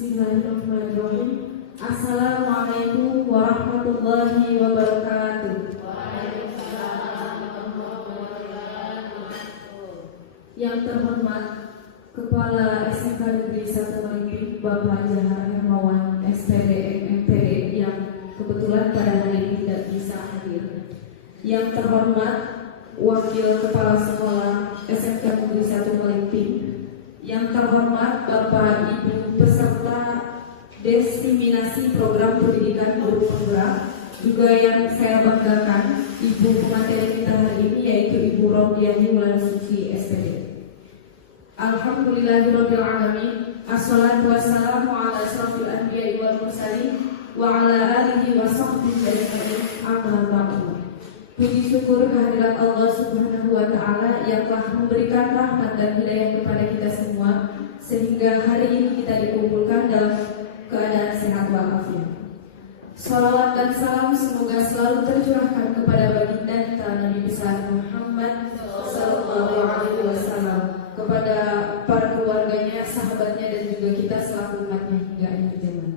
Bismillahirrahmanirrahim. Assalamualaikum warahmatullahi wabarakatuh. Yang terhormat Kepala SMK Negeri 1 Maritim Bapak Jahar Hermawan SPD MPD yang kebetulan pada hari ini tidak bisa hadir. Yang terhormat Wakil Kepala Sekolah SMK Negeri 1 Maritim. Yang terhormat Bapak Ibu peserta diseminasi program pendidikan guru penggerak, juga yang saya banggakan Ibu pemateri kita hari ini yaitu Ibu Robiani Wulandari SPD. Alhamdulillahirabbil alamin. Assalatu wassalamu ala asyrafil anbiya'i wal mursalin wa ala alihi wa sahbihi ajma'in. Amma ba'du. Puji syukur kehadirat Allah Subhanahu wa taala yang telah memberikan rahmat dan hidayah kepada kita semua sehingga hari ini kita dikumpulkan dalam keadaan sehat walafiat. Shalawat dan salam semoga selalu tercurahkan kepada baginda kita Nabi besar Muhammad sallallahu alaihi wasallam, kepada para keluarganya, sahabatnya dan juga kita selaku umatnya hingga akhir zaman.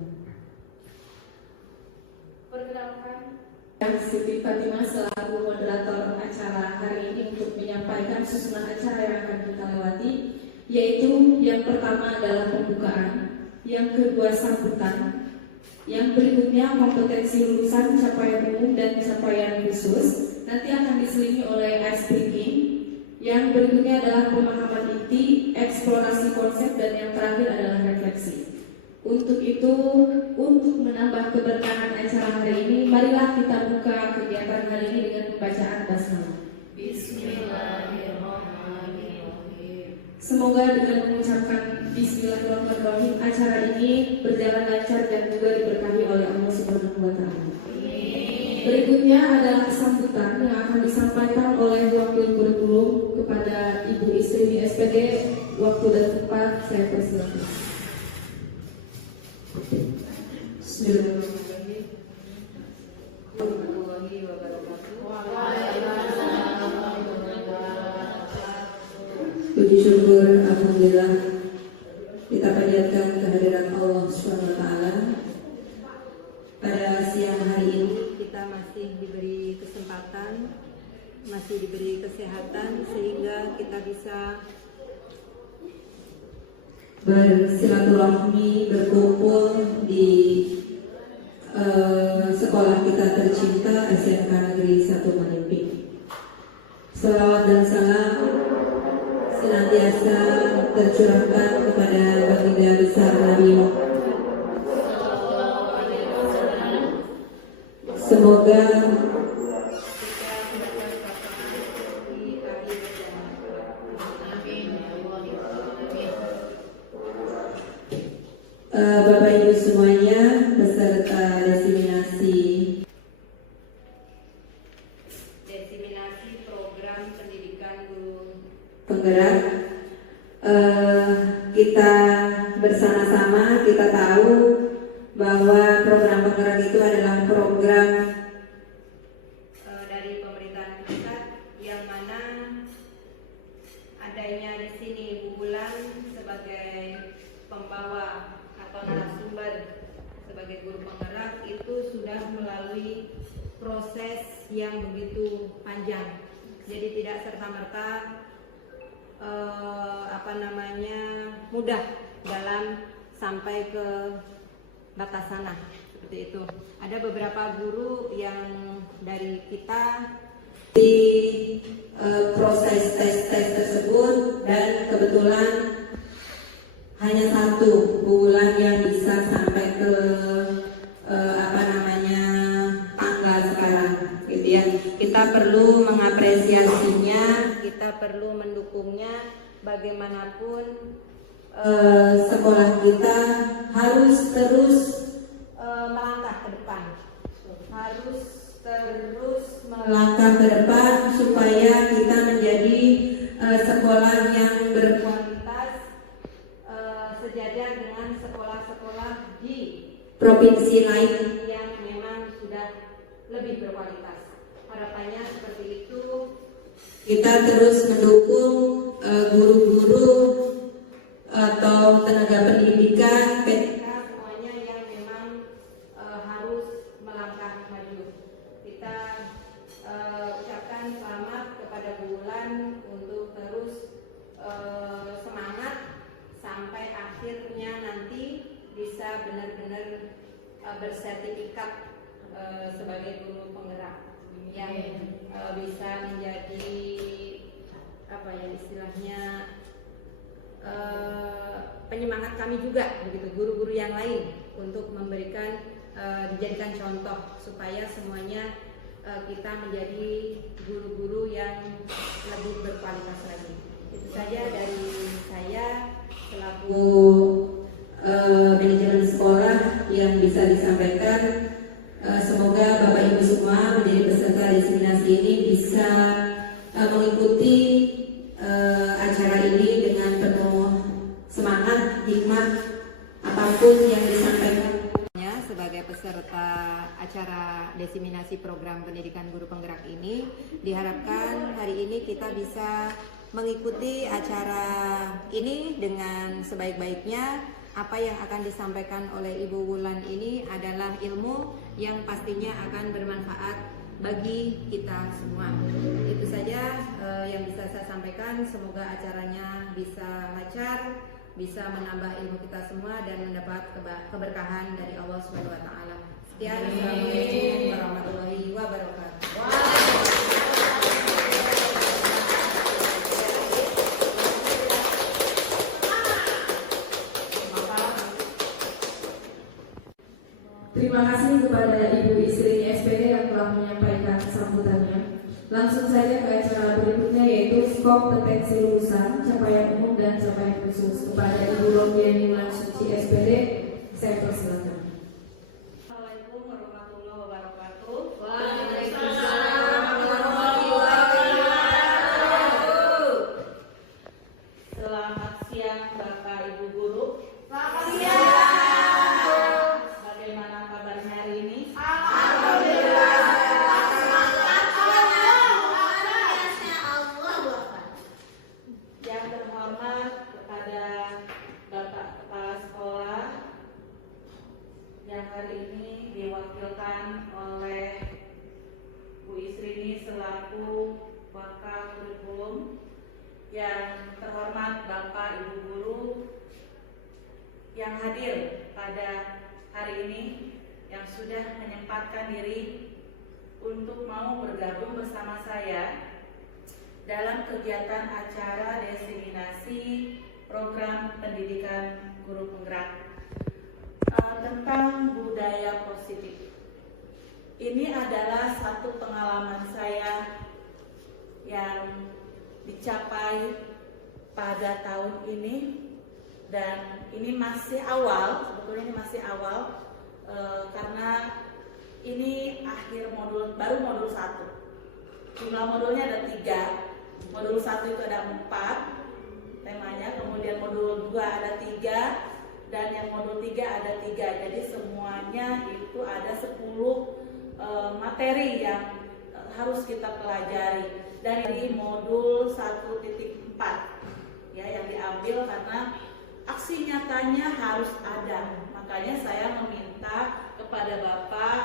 Perkenalkan, Siti Fatimah selaku moderator acara hari ini untuk menyampaikan susunan acara yang akan kita lewati, yaitu yang pertama adalah pembukaan, yang kedua sambutan, yang berikutnya kompetensi lulusan, capaian umum dan capaian khusus, nanti akan diselingi oleh ice breaking, yang berikutnya adalah pemahaman inti, eksplorasi konsep, dan yang terakhir adalah refleksi. Untuk itu, untuk menambah keberkahan acara hari ini, marilah kita buka kegiatan hari ini dengan pembacaan basmalah. Bismillahirrahmanirrahim. Semoga dengan mengucapkan Bismillahirrahmanirrahim acara ini berjalan lancar dan juga diberkahi oleh Allah Subhanahu wa taala. Berikutnya adalah sambutan yang akan disampaikan oleh wakil kurikulum kepada Ibu Istri SPD. Waktu dan tempat saya persilakan. Bismillahirrahmanirrahim. Warahmatullahi wabarakatuh. Puji syukur alhamdulillah kita panjatkan kehadiran Allah SWT. Pada siang hari ini kita masih diberi kesempatan, masih diberi kesehatan sehingga kita bisa bersilaturahmi, berkumpul di sekolah kita tercinta SMK Negeri 1 Maritim. Salawat dan salam senantiasa tercurahkan kepada baginda besar Nabi Muhammad. Semoga Bapak Ibu semuanya peserta diseminasi program pendidikan guru penggerak, kita bersama-sama kita tahu bahwa program penggerak itu adalah program dari pemerintahan pusat yang mana adanya di sini Bu Wulan sebagai pembawa atau narasumber sebagai guru penggerak itu sudah melalui proses yang begitu panjang. Jadi tidak serta-merta mudah dalam sampai ke batas sana seperti itu. Ada beberapa guru yang dari kita di proses tes tersebut dan kebetulan hanya satu bulan yang bisa sampai ke tanggal sekarang, gitu ya. Kita perlu mengapresiasinya, kita perlu mendukungnya. Bagaimanapun sekolah kita harus terus melangkah ke depan. Harus terus melangkah ke depan supaya kita menjadi sekolah yang berkualitas, sejajar dengan sekolah-sekolah di provinsi lain yang memang sudah lebih berkualitas. Harapannya seperti itu. Kita terus mendukung guru-guru atau tenaga pendidikan, PTK, semuanya yang memang harus melangkah maju. Kita ucapkan selamat kepada Bu Wulan untuk terus semangat sampai akhirnya nanti bisa benar-benar bersertifikat sebagai guru penggerak yang bisa menjadi apa ya istilahnya penyemangat kami juga begitu, guru-guru yang lain untuk memberikan dijadikan contoh supaya semuanya kita menjadi guru-guru yang lebih berkualitas lagi. Itu saja dari saya selaku manajemen sekolah yang bisa disampaikan. Semoga Bapak Ibu semua menjadi peserta destinasi ini bisa mengikuti acara ini dengan penuh semangat, hikmat, apapun yang disampaikan. Sebagai peserta acara diseminasi program pendidikan guru penggerak ini, diharapkan hari ini kita bisa mengikuti acara ini dengan sebaik-baiknya. Apa yang akan disampaikan oleh Ibu Wulan ini adalah ilmu yang pastinya akan bermanfaat bagi kita semua. Itu saja yang bisa saya sampaikan. Semoga acaranya bisa lancar, bisa menambah ilmu kita semua dan mendapat keberkahan dari Allah Subhanahu wa taala. Sekian, Assalamualaikum warahmatullahi wabarakatuh. Terima kasih kepada Ibu Isri SPD yang telah menyampaikan sambutannya. Langsung saja ke acara berikutnya, yaitu skop deteksi lulusan, capaian umum dan capaian khusus. Kepada Ibu Robiani Wulan Suci SPD, saya persilakan. Assalamualaikum warahmatullahi wabarakatuh. Waalaikumsalam warahmatullahi wabarakatuh. Selamat siang Bapak Ibu Guru. Selamat siang. Hari ini diwakilkan oleh Bu Isrini selaku Wakil Kurikulum, yang terhormat Bapak Ibu Guru yang hadir pada hari ini, yang sudah menyempatkan diri untuk mau bergabung bersama saya dalam kegiatan acara diseminasi program pendidikan guru penggerak tentang budaya positif. Ini adalah satu pengalaman saya yang dicapai pada tahun ini, dan ini masih awal, sebetulnya ini masih awal karena ini akhir modul, baru modul 1. Jumlah modulnya ada 3. Modul 1 itu ada 4 temanya, kemudian modul 2 ada 3, dan yang modul 3 ada 3. Jadi semuanya itu ada 10 materi yang harus kita pelajari dari modul 1.4 ya, yang diambil karena aksi nyatanya harus ada. Makanya saya meminta kepada Bapak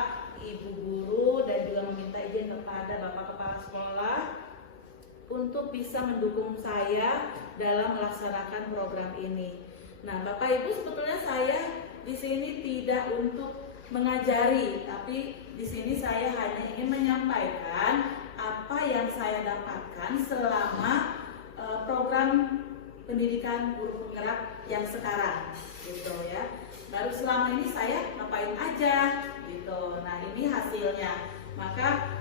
Ibu Guru dan juga meminta izin kepada Bapak Kepala Sekolah untuk bisa mendukung saya dalam melaksanakan program ini. Nah, Bapak Ibu, sebetulnya saya di sini tidak untuk mengajari, tapi di sini saya hanya ingin menyampaikan apa yang saya dapatkan selama program pendidikan guru penggerak yang sekarang, gitu ya. Baru selama ini saya ngapain aja, gitu. Nah, ini hasilnya. Maka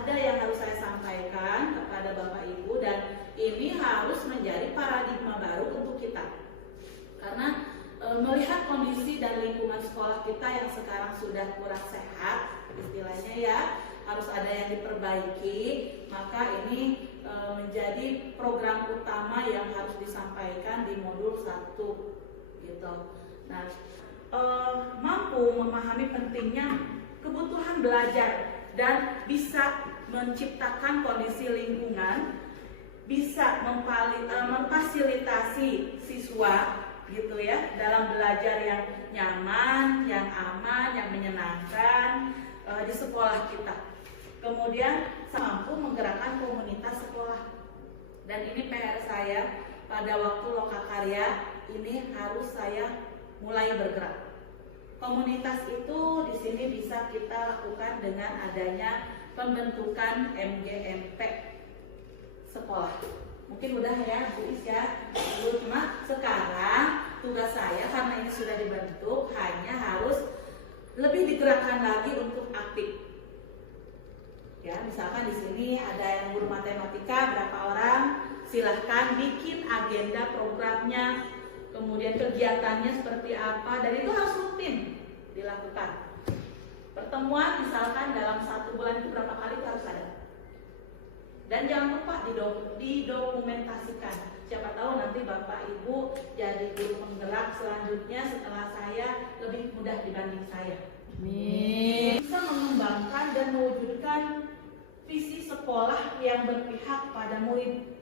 ada yang harus saya sampaikan kepada Bapak Ibu, dan ini harus menjadi paradigma baru untuk kita. Karena melihat kondisi dan lingkungan sekolah kita yang sekarang sudah kurang sehat, istilahnya ya, harus ada yang diperbaiki, maka ini menjadi program utama yang harus disampaikan di modul 1 gitu. Nah, mampu memahami pentingnya kebutuhan belajar dan bisa menciptakan kondisi lingkungan, bisa memfasilitasi siswa gitu ya dalam belajar yang nyaman, yang aman, yang menyenangkan di sekolah kita. Kemudian mampu menggerakkan komunitas sekolah. Dan ini PR saya pada waktu Lokakarya ini harus saya mulai bergerak. Komunitas itu di sini bisa kita lakukan dengan adanya pembentukan MGMP sekolah. Mungkin udah ya Bu Is ya. Cuma sekarang tugas saya karena ini sudah dibentuk hanya harus lebih digerakkan lagi untuk aktif. Ya, misalkan di sini ada yang guru matematika berapa orang, silahkan bikin agenda programnya, kemudian kegiatannya seperti apa, dan itu harus rutin dilakukan. Pertemuan misalkan dalam 1 bulan itu berapa kali itu harus ada. Dan jangan lupa didokumentasikan. Siapa tahu nanti Bapak Ibu jadi guru penggerak selanjutnya setelah saya lebih mudah dibanding saya. Bisa mengembangkan dan mewujudkan visi sekolah yang berpihak pada murid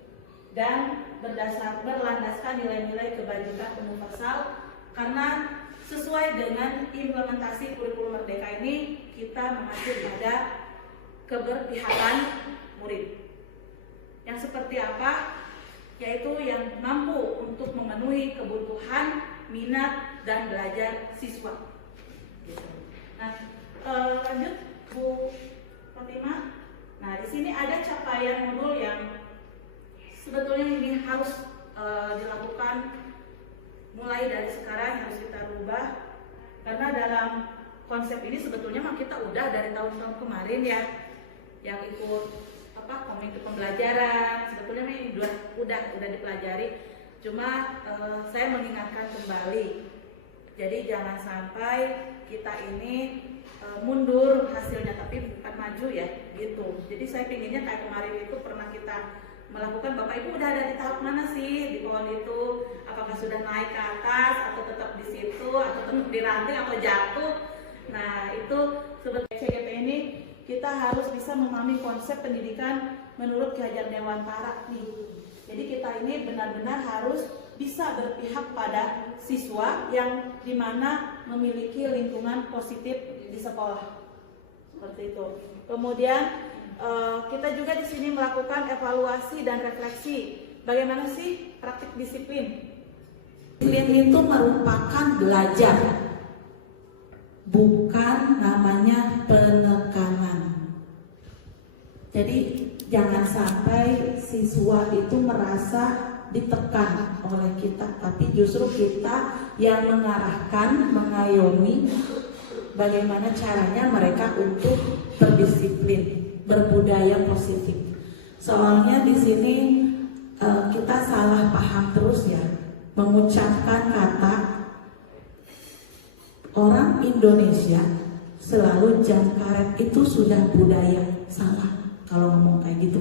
dan berlandaskan nilai-nilai kebajikan universal, karena sesuai dengan implementasi kurikulum Merdeka ini kita mengacu pada keberpihakan murid. Yang seperti apa? Yaitu yang mampu untuk memenuhi kebutuhan, minat, dan belajar siswa. Nah, lanjut Bu Fatimah. Nah, di sini ada capaian modul yang sebetulnya ini harus dilakukan mulai dari sekarang, harus kita rubah, karena dalam konsep ini sebetulnya mah kita udah dari tahun-tahun kemarin ya yang ikut komite pembelajaran, sebetulnya ini udah dipelajari, cuma saya mengingatkan kembali. Jadi jangan sampai kita ini mundur hasilnya, tapi bukan maju ya gitu. Jadi saya pinginnya kayak kemarin itu pernah kita melakukan, Bapak Ibu udah ada di tahap mana sih di pohon itu, apakah sudah naik ke atas atau tetap di situ atau tetap di ranting atau jatuh. Nah itu sebetulnya CGP ini kita harus bisa memahami konsep pendidikan menurut Ki Hajar Dewantara nih. Jadi kita ini benar-benar harus bisa berpihak pada siswa yang dimana memiliki lingkungan positif di sekolah, seperti itu. Kemudian kita juga di sini melakukan evaluasi dan refleksi. Bagaimana sih praktik disiplin? Disiplin itu merupakan belajar, bukan namanya penekanan. Jadi jangan sampai siswa itu merasa ditekan oleh kita, tapi justru kita yang mengarahkan, mengayomi bagaimana caranya mereka untuk berdisiplin, berbudaya positif. Soalnya di sini kita salah paham terus ya, mengucapkan kata orang Indonesia selalu jam karet itu sudah budaya. Salah kalau ngomong kayak gitu.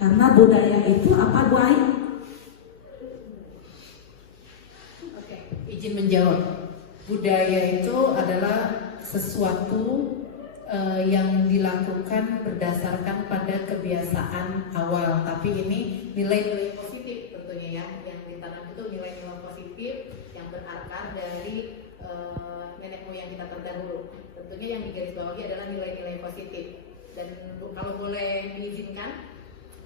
Karena budaya itu apa, Bu Ai? Oke, izin menjawab. Budaya itu adalah sesuatu yang dilakukan berdasarkan pada kebiasaan awal, tapi ini nilai-nilai positif tentunya ya, yang ditanam itu nilai-nilai positif yang berakar dari nenek moyang kita terdahulu. Tentunya yang digarisbawahi adalah nilai-nilai positif. Dan kalau boleh diizinkan,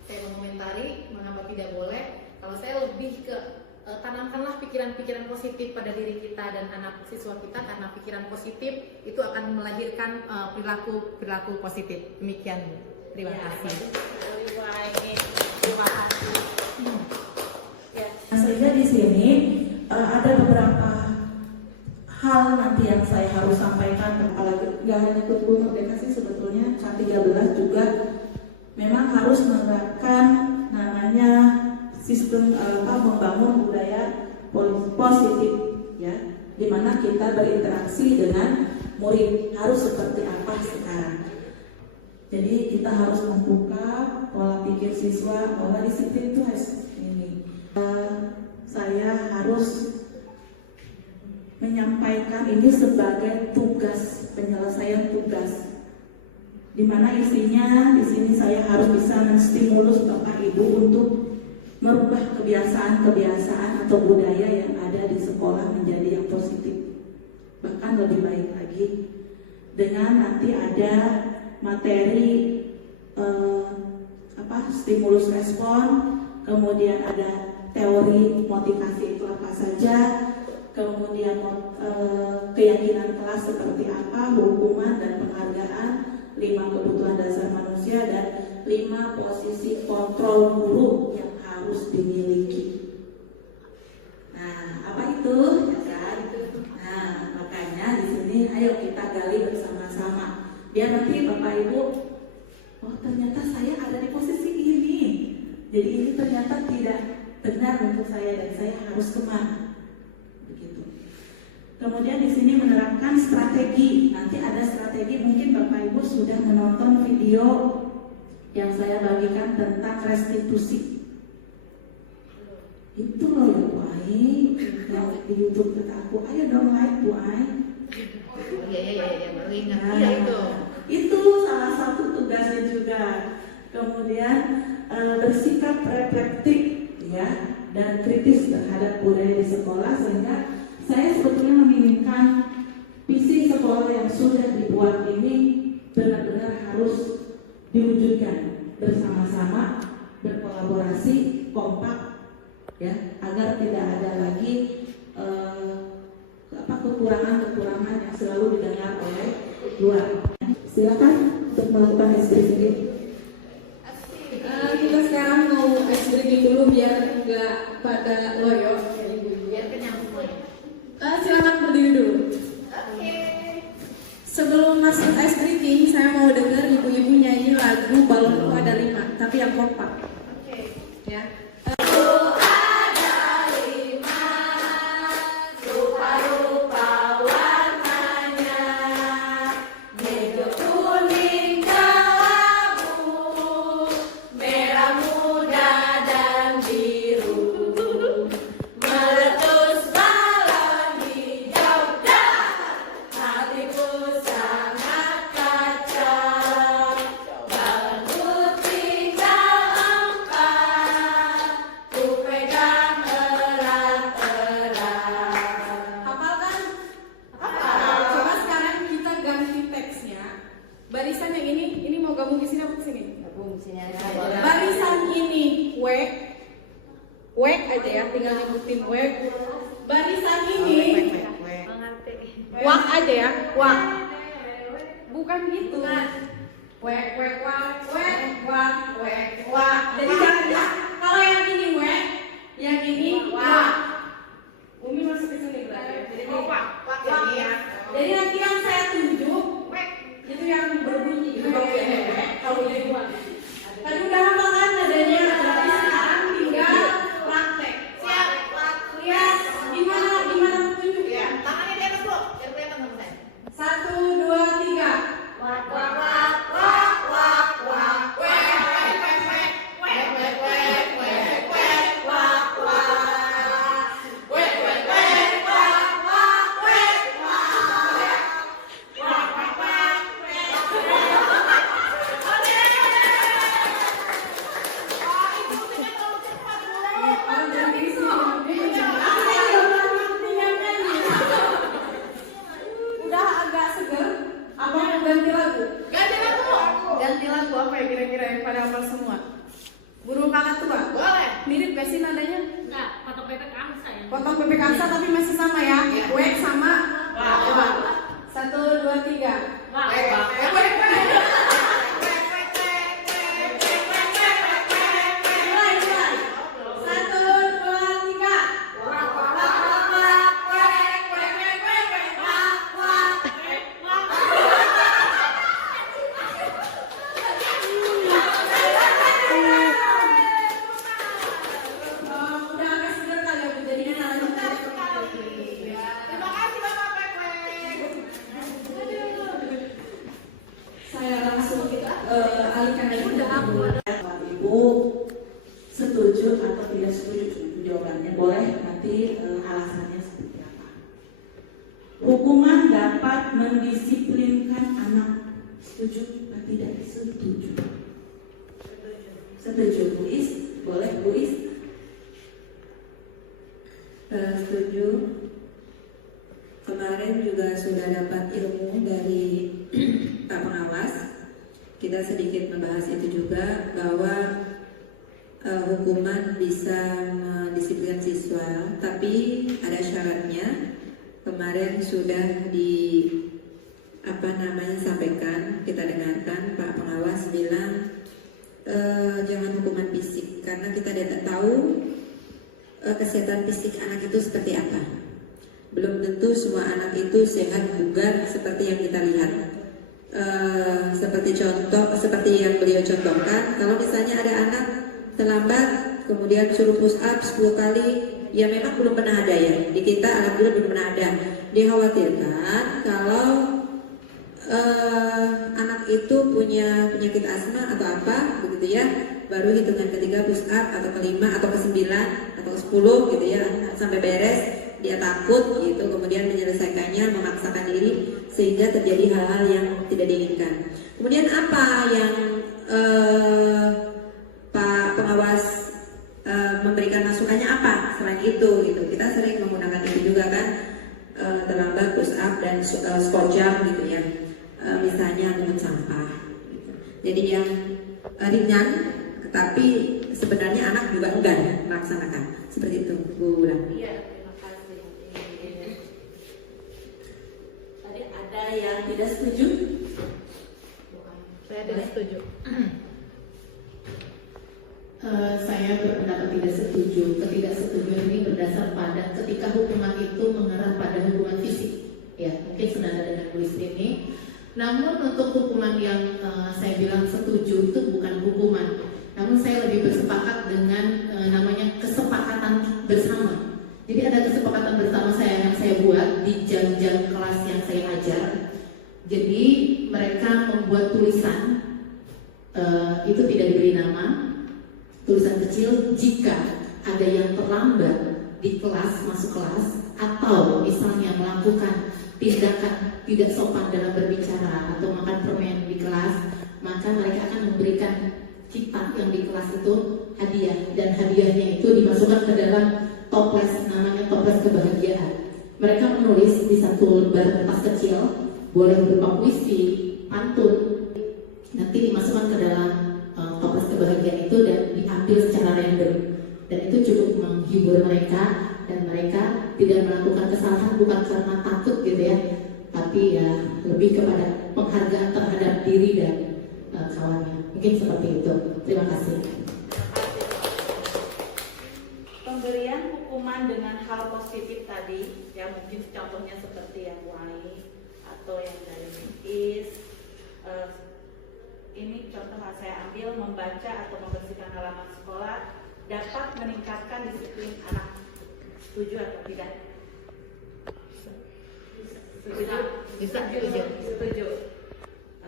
saya mengomentari mengapa tidak boleh. Kalau saya lebih ke tanamkanlah pikiran-pikiran positif pada diri kita dan anak siswa kita, karena pikiran positif itu akan melahirkan perilaku positif. Demikian, terima kasih. Terima kasih. Sehingga di sini ada beberapa hal nanti yang saya harus sampaikan, apalagi nggak hanya kurikulum Merdeka sih, sebetulnya K13 juga memang harus menerapkan namanya sistem membangun budaya positif ya, dimana kita berinteraksi dengan murid harus seperti apa sekarang. Jadi kita harus membuka pola pikir siswa bahwa disiplin itu harus ini. Saya harus menyampaikan ini sebagai tugas, penyelesaian tugas, di mana isinya di sini saya harus bisa menstimulus Bapak Ibu untuk merubah kebiasaan-kebiasaan atau budaya yang ada di sekolah menjadi yang positif, bahkan lebih baik lagi dengan nanti ada materi stimulus respon, kemudian ada teori motivasi itu apa saja, kemudian keyakinan kelas seperti apa, hukuman dan penghargaan, 5 kebutuhan dasar manusia, dan 5 posisi kontrol guru yang harus dimiliki. Nah, apa itu? Ya kan? Nah, makanya di sini ayo kita gali bersama-sama. Biar nanti Bapak Ibu, oh ternyata saya ada di posisi ini. Jadi ini ternyata tidak benar untuk saya dan saya harus kemana? Begitu. Kemudian di sini menerapkan strategi. Nanti ada strategi, mungkin Bapak Ibu sudah menonton video yang saya bagikan tentang restitusi. Itu loh ya Bu Ai, yang di YouTube kata aku, ayo dong like Bu Ai. Oh iya, baru ingat. Nah, Iya itu. Itu salah satu tugasnya juga. Kemudian bersikap reflektif ya dan kritis terhadap budaya di sekolah, sehingga saya sebetulnya menginginkan visi sekolah yang sudah dibuat ini benar-benar harus diwujudkan bersama-sama, berkolaborasi, kompak ya, agar tidak ada lagi kekurangan-kekurangan yang selalu didengar oleh luar. Silakan untuk melakukan experiment. Kita sekarang mau ice breaking dulu biar nggak pada loyo. Biar kenyang semuanya. Silakan berdiri dulu. Oke. Sebelum masuk ice breaking, saya mau dengar ibu-ibu nyanyi lagu Balonku Ada 5, tapi yang kompak. Oke. Ya. Barisan yang ini mau gabung ke sini apa ke sini? Gabung sini aja. Barisan ini wek aja ya, tinggal nyebutin wek. Barisan ini wak aja ya, wak. Bukan gitu. Wek wak. Jadi jangan ya. Kalau yang ini wek, yang ini wak. Umi masuk ke sini berarti. Jadi wak. Jadi nanti yang saya tunjuk itu yang berbunyi gitu. Kalau jadi buat tadi udah hafal kan nadanya, berarti sekarang tinggal praktek. Siap. Lihat gimana tunjuk ya. Tangannya di atas dulu, biar kelihatan sama saya. 1, 2, 3. Wak. Bapak Ibu setuju atau tidak setuju jawabannya, boleh nanti alasannya seperti apa. Hukuman dapat mendisiplinkan anak, setuju atau tidak setuju? Setuju. Bu Is, boleh Bu Is? Setuju. Kemarin juga sudah dapat ilmu dari Pak Pengawas. Kita sedikit membahas itu juga bahwa hukuman bisa mendisiplinkan siswa, tapi ada syaratnya. Kemarin sudah sampaikan, kita dengarkan Pak Pengawas bilang jangan hukuman fisik karena kita tidak tahu kesehatan fisik anak itu seperti apa. Belum tentu semua anak itu sehat bugar seperti yang kita lihat. Seperti yang beliau contohkan, kalau misalnya ada anak terlambat kemudian suruh push up 10 kali, ya memang belum pernah ada ya. Di kita alhamdulillah belum pernah ada. Dikhawatirkan kalau anak itu punya penyakit asma atau apa begitu ya, baru hitungan ketiga push up atau kelima atau ke-9 atau ke-10 gitu ya, sampai beres dia takut gitu, kemudian menyelesaikannya, memaksakan diri sehingga terjadi hal-hal yang tidak diinginkan. Kemudian apa yang Pak Pengawas memberikan masukannya apa selain itu gitu? Kita sering menggunakan itu juga kan, terlambat push up dan squat jump gitu ya, misalnya mengunci sampah gitu. Jadi yang ringan tapi sebenarnya anak juga enggan melaksanakan seperti itu, Bu Bulan. Iya, terima kasih. Tadi ada yang tidak setuju? Saya tidak setuju. Saya berpendapat tidak setuju. Ketidaksetujuan ini berdasar pada ketika hukuman itu mengarah pada hukuman fisik. Ya, mungkin senada dengan Bu Istri ini. Namun untuk hukuman yang saya bilang setuju itu bukan hukuman. Namun saya lebih bersepakat dengan namanya kesepakatan bersama. Jadi ada kesepakatan bersama yang saya buat di jam-jam kelas yang saya ajar. Jadi mereka membuat tulisan, itu tidak diberi nama, tulisan kecil. Jika ada yang terlambat di kelas, masuk kelas, atau misalnya melakukan tindakan tidak sopan dalam berbicara atau makan permen di kelas, maka mereka akan memberikan kitab yang di kelas itu hadiah, dan hadiahnya itu dimasukkan ke dalam toples, namanya toples kebahagiaan. Mereka menulis di satu lembar kertas kecil, boleh berupa puisi, pantun, nanti dimasukkan ke dalam toples kebahagiaan itu dan diambil secara random, dan itu cukup menghibur mereka, dan mereka tidak melakukan kesalahan bukan karena takut gitu ya, tapi ya lebih kepada penghargaan terhadap diri dan kawannya. Mungkin seperti itu. Terima kasih. Pemberian hukuman dengan hal positif tadi, ya mungkin contohnya seperti yang Wai atau yang dari Is. Ini contoh saya ambil, membaca atau membersihkan halaman sekolah dapat meningkatkan disiplin anak. Setuju atau tidak? Setuju? Bisa. Setuju.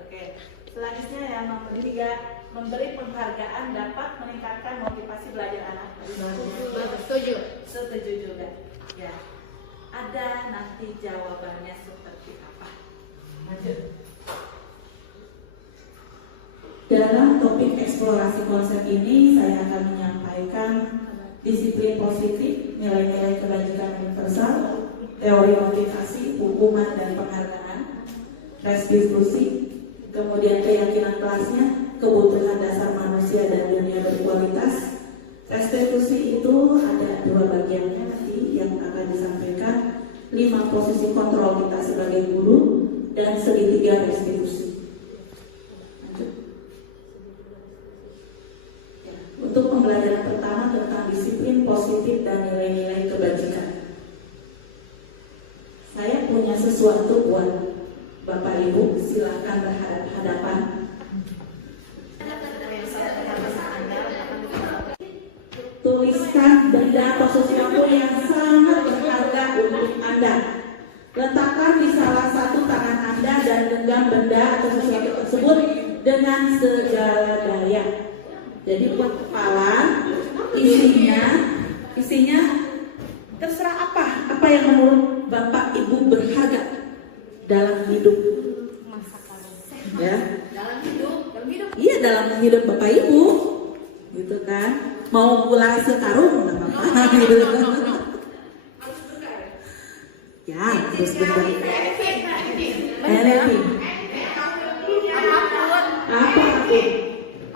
Oke. Selanjutnya yang nomor 3, memberi penghargaan dapat meningkatkan motivasi belajar anak. Setuju. Setuju juga. Ya. Ada nanti jawabannya seperti apa? Lanjut. Dalam topik eksplorasi konsep ini saya akan menyampaikan disiplin positif, nilai-nilai kebajikan universal, teori motivasi, hukuman dan penghargaan, restitusi, kemudian keyakinan kelasnya, kebutuhan dasar manusia dan dunia berkualitas. Restitusi itu ada 2 bagiannya nanti yang akan disampaikan, 5 posisi kontrol kita sebagai guru dan segitiga restitusi. Untuk pembelajaran pertama tentang disiplin positif dan nilai-nilai kebajikan, saya punya sesuatu buat Bapak Ibu, silakan berhadapan. Tuliskan benda atau sesuatu yang sangat berharga untuk Anda. Letakkan di salah satu tangan Anda dan genggam benda atau sesuatu tersebut dengan segala daya. Jadi buat kepala isinya terserah apa yang menurut Bapak Ibu berharga dalam hidup. Ya. Dalam hidup. Iya, dalam hidup Bapak Ibu. Gitu kan. Mau gula sekarung enggak apa-apa gitu. Ya, terus berbagi. Anything. Apapun.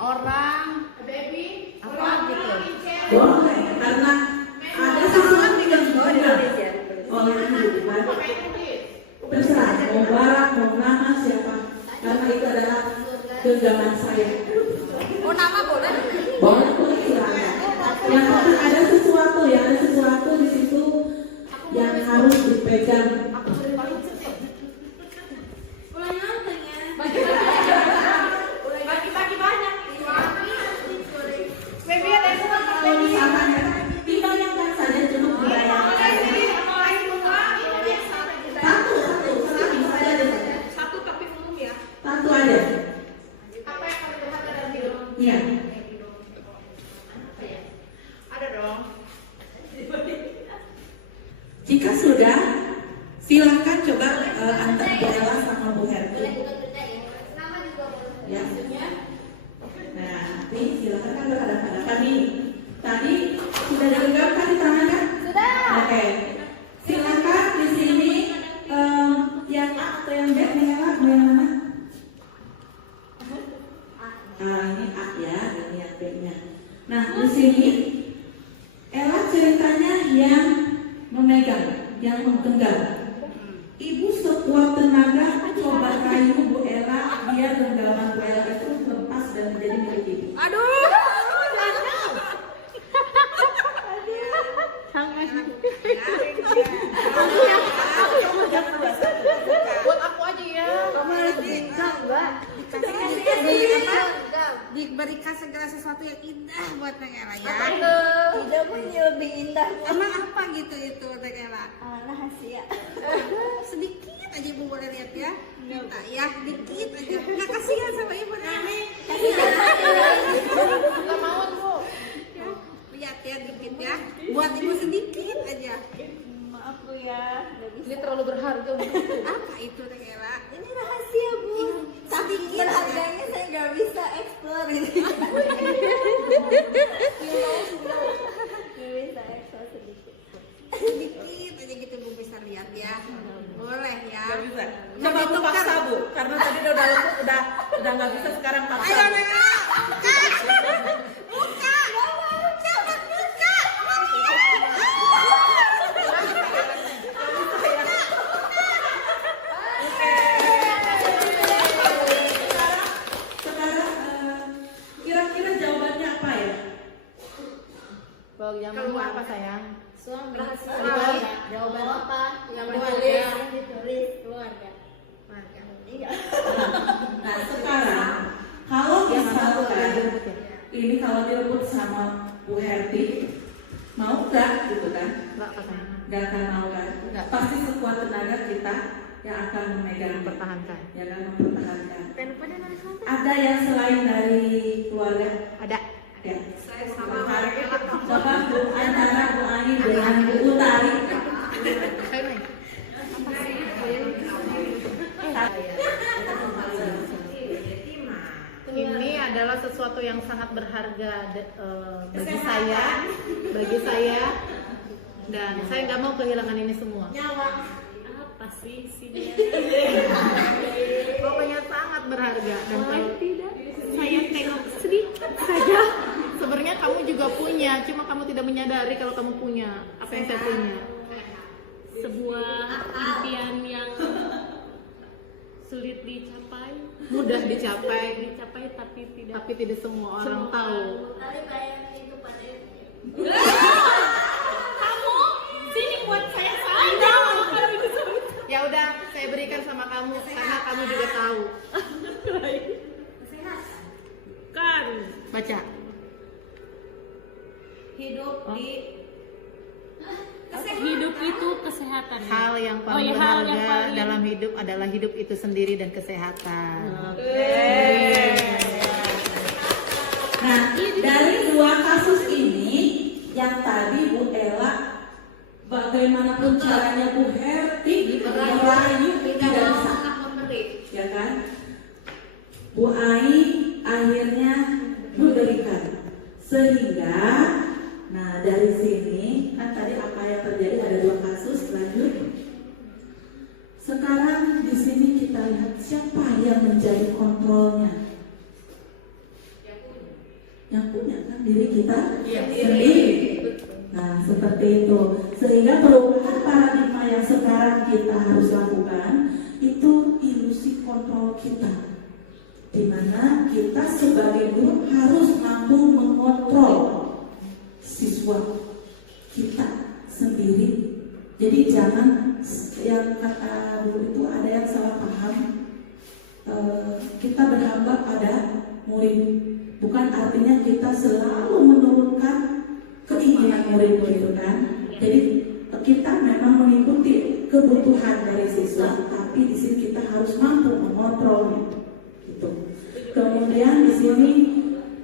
Orang, baby, apa gitu. Boleh, karena ada sesuatu yang berbeda oleh kehidupan. Terserah, mau barat, mau nama siapa. Karena itu adalah genggaman saya. Oh, nama boleh? Boleh, silakan. Yang penting ada sesuatu di situ yang harus dipegang. Bagi-bagi banyak. Kalau misalkan dibayangkan saja cuma dibayangkan. Satu tapi umum ya. Satu aja. Apa yang paling berharga dalam hidup? Iya. Ada dong. Jika sudah, silakan coba antar Bu Ella sama Bu Herti. Nama juga boleh. Ya. Nah, nih silakan kan berhadapan-hadapan nih. Tadi sudah digenggam di tangan kan? Sudah. Oke. Silakan di sini yang A atau yang B, Bu Ella, mau yang mana? Ini A ya, ini yang B-nya. Nah, di sini Ella ceritanya yang memegang, yang menggenggam. Ibu sekuat tenaga coba rayu Bu Ella biar genggaman Bu Ella itu lepas dan menjadi milik ibu. Aduh. Buat aku aja ya. Kamu harus diberikan segala sesuatu yang indah buat Neng Ella ya. Tidak punya lebih indah. Emang apa gitu itu Neng Ella? Rahasia. Sedikit aja Ibu boleh lihat ya. Minta ya, dikit aja. Nggak kasihan sama Ibu Neng. Enggak mau, Bu. Ya, lihat ya dikit ya. Buat Ibu sedikit aja. Maaf Bu ya. Ini terlalu berharga untuk Apa itu Neng Ella? Ini rahasia Bu. Saking berharganya saya nggak bisa explore ini. Nggak bisa explore sedikit. Sedikit aja gitu Bu bisa lihat ya. Boleh ya. Nggak bisa. Coba aku paksa Bu, karena tadi udah lembut, udah nggak bisa, sekarang paksa. Ayo Bu. Neng Ella. Buka. Jangan buka. Sekarang kira-kira jawabannya apa ya? Kalau jawabanmu apa sayang? Suami. Jawaban apa? Yang ditulis keluarga. Iya. Nah sekarang kalau misalkan ini kalau direbut sama Bu Herti, mau nggak gitu kan? Enggak apa sayang? Nggak akan mau kan? Nggak. Pasti sekuat tenaga kita yang akan memegang, Mempertahankan. ya kan, mempertahankan. Pen pada nulis apa? Ada yang selain dari keluarga? Ada. Ada. Saya sama Coba Bu antara Bu Ani dengan Bu Utari. Ayo, Neng. Ini adalah sesuatu yang sangat berharga bagi saya, dan saya nggak mau kehilangan ini semua. Apa sih isinya? Pokoknya sangat berharga, dan kalau tidak, saya tengok sedikit saja. Sebenarnya kamu juga punya, cuma kamu tidak menyadari kalau kamu punya apa yang saya punya. Sebuah impian yang sulit dicapai. Mudah dicapai, tapi tidak. tapi tidak semua orang tahu. Kali bayangin itu pada kamu sini buat saya saja. Ya udah, saya berikan sama kamu karena kamu juga tahu. Kan Baca. hidup hidup itu kesehatan. Hal yang paling hal berharga yang paling- dalam hidup adalah hidup itu sendiri dan kesehatan. Nah, dari dua kasus ini, yang tadi Bu Ella, bagaimanapun caranya Bu Herti merayu tidak bisa, ya kan? Bu Ai akhirnya memberikan, sehingga, nah dari sini kan tadi apa yang terjadi, ada dua kasus. Lanjut. Sekarang di sini kita lihat siapa yang menjadi kontrolnya. Yang punya kan diri kita sendiri. Nah seperti itu. Sehingga perubahan paradigma yang sekarang kita harus lakukan itu ilusi kontrol kita, di mana kita sebagai guru harus mampu mengontrol siswa kita sendiri. Jadi jangan yang kata guru itu ada yang salah paham, kita berhamba pada murid, bukan artinya kita selalu menurunkan keinginan murid gitu kan. Jadi kita memang mengikuti kebutuhan dari siswa, tapi di sini kita harus mampu mengontrolnya. Gitu. Kemudian di sini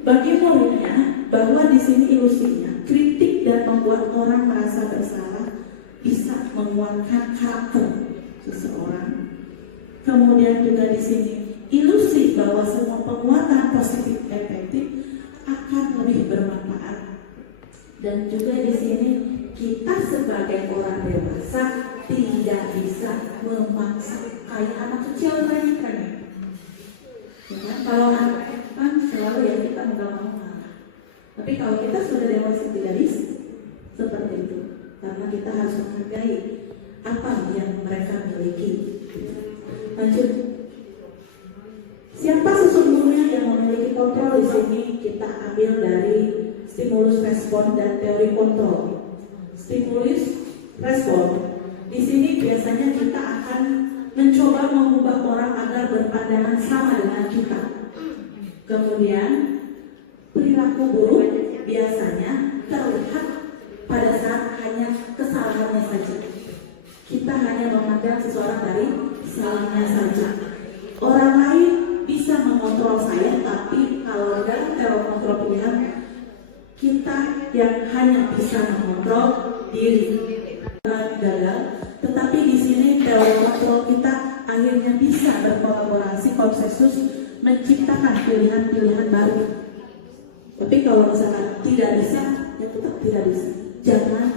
bagi muridnya bahwa di sini ilusinya kritik dan membuat orang merasa bersalah bisa menguatkan karakter seseorang. Kemudian juga di sini ilusi bahwa semua penguatan positif efektif akan lebih bermanfaat. Dan juga di sini kita sebagai orang dewasa tidak bisa memaksa kayak anak kecil kan. Ya, kalau anak kan selalu ya kita nggak mau marah. Tapi kalau kita sudah dewasa tidak bisa seperti itu, karena kita harus menghargai apa yang mereka miliki. Lanjut. Siapa sesungguhnya yang memiliki kontrol di sini? Kita ambil dari stimulus respon dan teori kontrol. Stimulus respon. Di sini biasanya kita akan mencoba mengubah orang agar berpandangan sama dengan kita. Kemudian perilaku buruk biasanya terlihat pada saat hanya kesalahannya saja. Kita hanya memandang seseorang dari salahnya saja. Orang lain bisa mengontrol saya, tapi kalau dalam teori kontrol pilihan, kita yang hanya bisa mengontrol diri. Gagal, tetapi di sini teori kontrol kita akhirnya bisa berkolaborasi konsensus menciptakan pilihan-pilihan baru. Tapi kalau misalkan tidak bisa, ya tetap tidak bisa. Jangan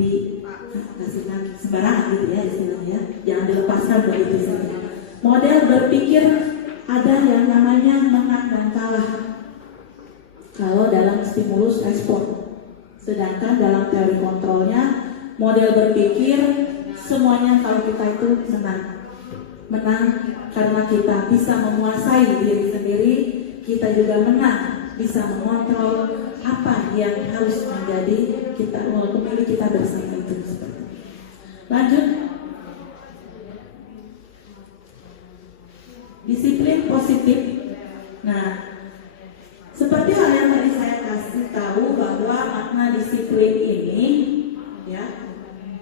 dikasihkan sembarangan gitu ya istilahnya. Jangan dilepaskan begitu saja. Model berpikir ada yang namanya menang dan kalah kalau dalam stimulus respon. Sedangkan dalam teori kontrolnya, model berpikir semuanya kalau kita itu menang karena kita bisa menguasai diri sendiri, kita juga menang bisa mengontrol apa yang harus menjadi kita pemilik kita bersama itu. Lanjut. Disiplin positif. Nah, seperti hal yang tadi saya kasih tahu bahwa makna disiplin ini, ya,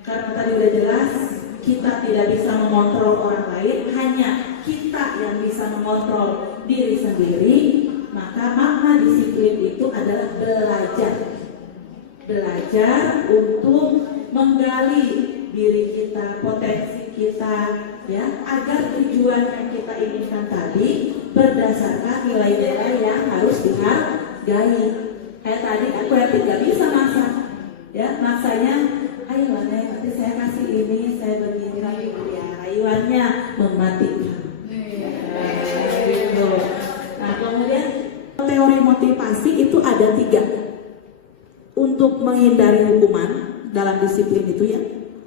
karena tadi udah jelas kita tidak bisa mengontrol orang lain, hanya kita yang bisa mengontrol diri sendiri. Maka makna disiplin itu adalah belajar untuk menggali diri kita, potensi kita, ya, agar tujuan yang kita inginkan tadi berdasarkan nilai-nilai yang harus dihargai. Kayak tadi aku yang tidak bisa masak, ya, maksanya ayo nanti saya kasih ini, saya begini, ya, rayuannya mematikan. Gitu. Nah, kemudian teori motivasi itu ada 3. Untuk menghindari hukuman dalam disiplin itu ya,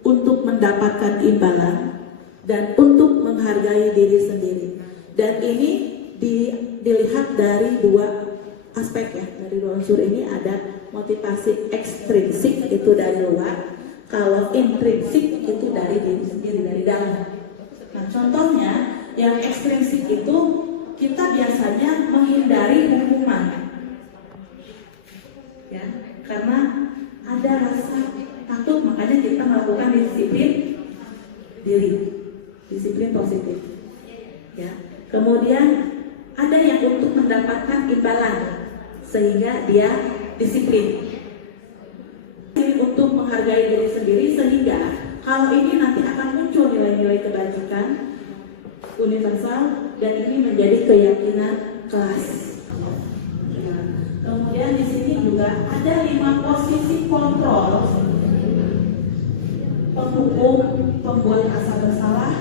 untuk mendapatkan imbalan, dan untuk menghargai diri sendiri. Dan ini dilihat dari 2 aspek ya, dari 2 unsur ini. Ada motivasi ekstrinsik itu dari luar, kalau intrinsik itu dari diri sendiri, dari dalam. Nah, contohnya yang ekstrinsik itu kita biasanya menghindari hukuman, ya, karena ada rasa takut, makanya kita melakukan disiplin diri, disiplin positif, ya. Kemudian ada yang untuk mendapatkan imbalan, sehingga dia disiplin. Untuk menghargai diri sendiri sehingga kalau ini nanti akan muncul nilai-nilai kebajikan universal dan ini menjadi keyakinan kelas. Nah, kemudian di sini juga ada 5 posisi kontrol: penghukum, pembuat rasa bersalah,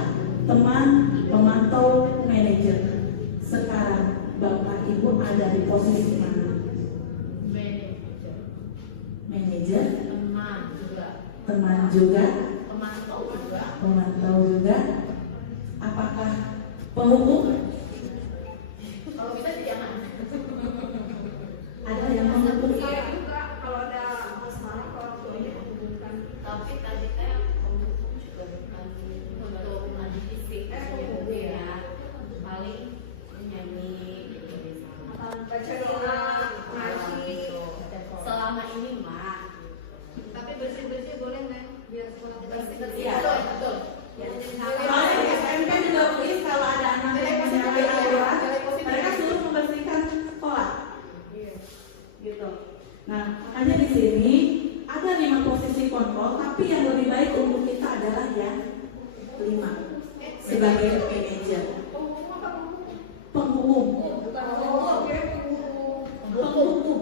teman, pemantau, manajer. Sekarang Bapak Ibu ada di posisi mana? Manajer, teman juga, pemantau juga. Apakah penghukum? Kalau bisa sih jangan. Ada yang menghukum? Kalau ada masalah orang tuanya menghubungkan. Tapi tadi saya penghukum juga bukan untuk mandi fisik ya, paling nyanyi gitu misalnya. Baca doa, ngaji. Selama ini mah Tapi bersih-bersih boleh nggak? Biar sekolah kita bersih. ya betul. Soalnya di SMK juga tulis kalau ada anak yang menyalahi aturan, mereka suruh membersihkan sekolah. Gitu. Nah, makanya di sini ada 5 posisi kontrol, tapi yang lebih baik untuk kita adalah yang 5 sebagai manajer. Penghukum. Penghukum.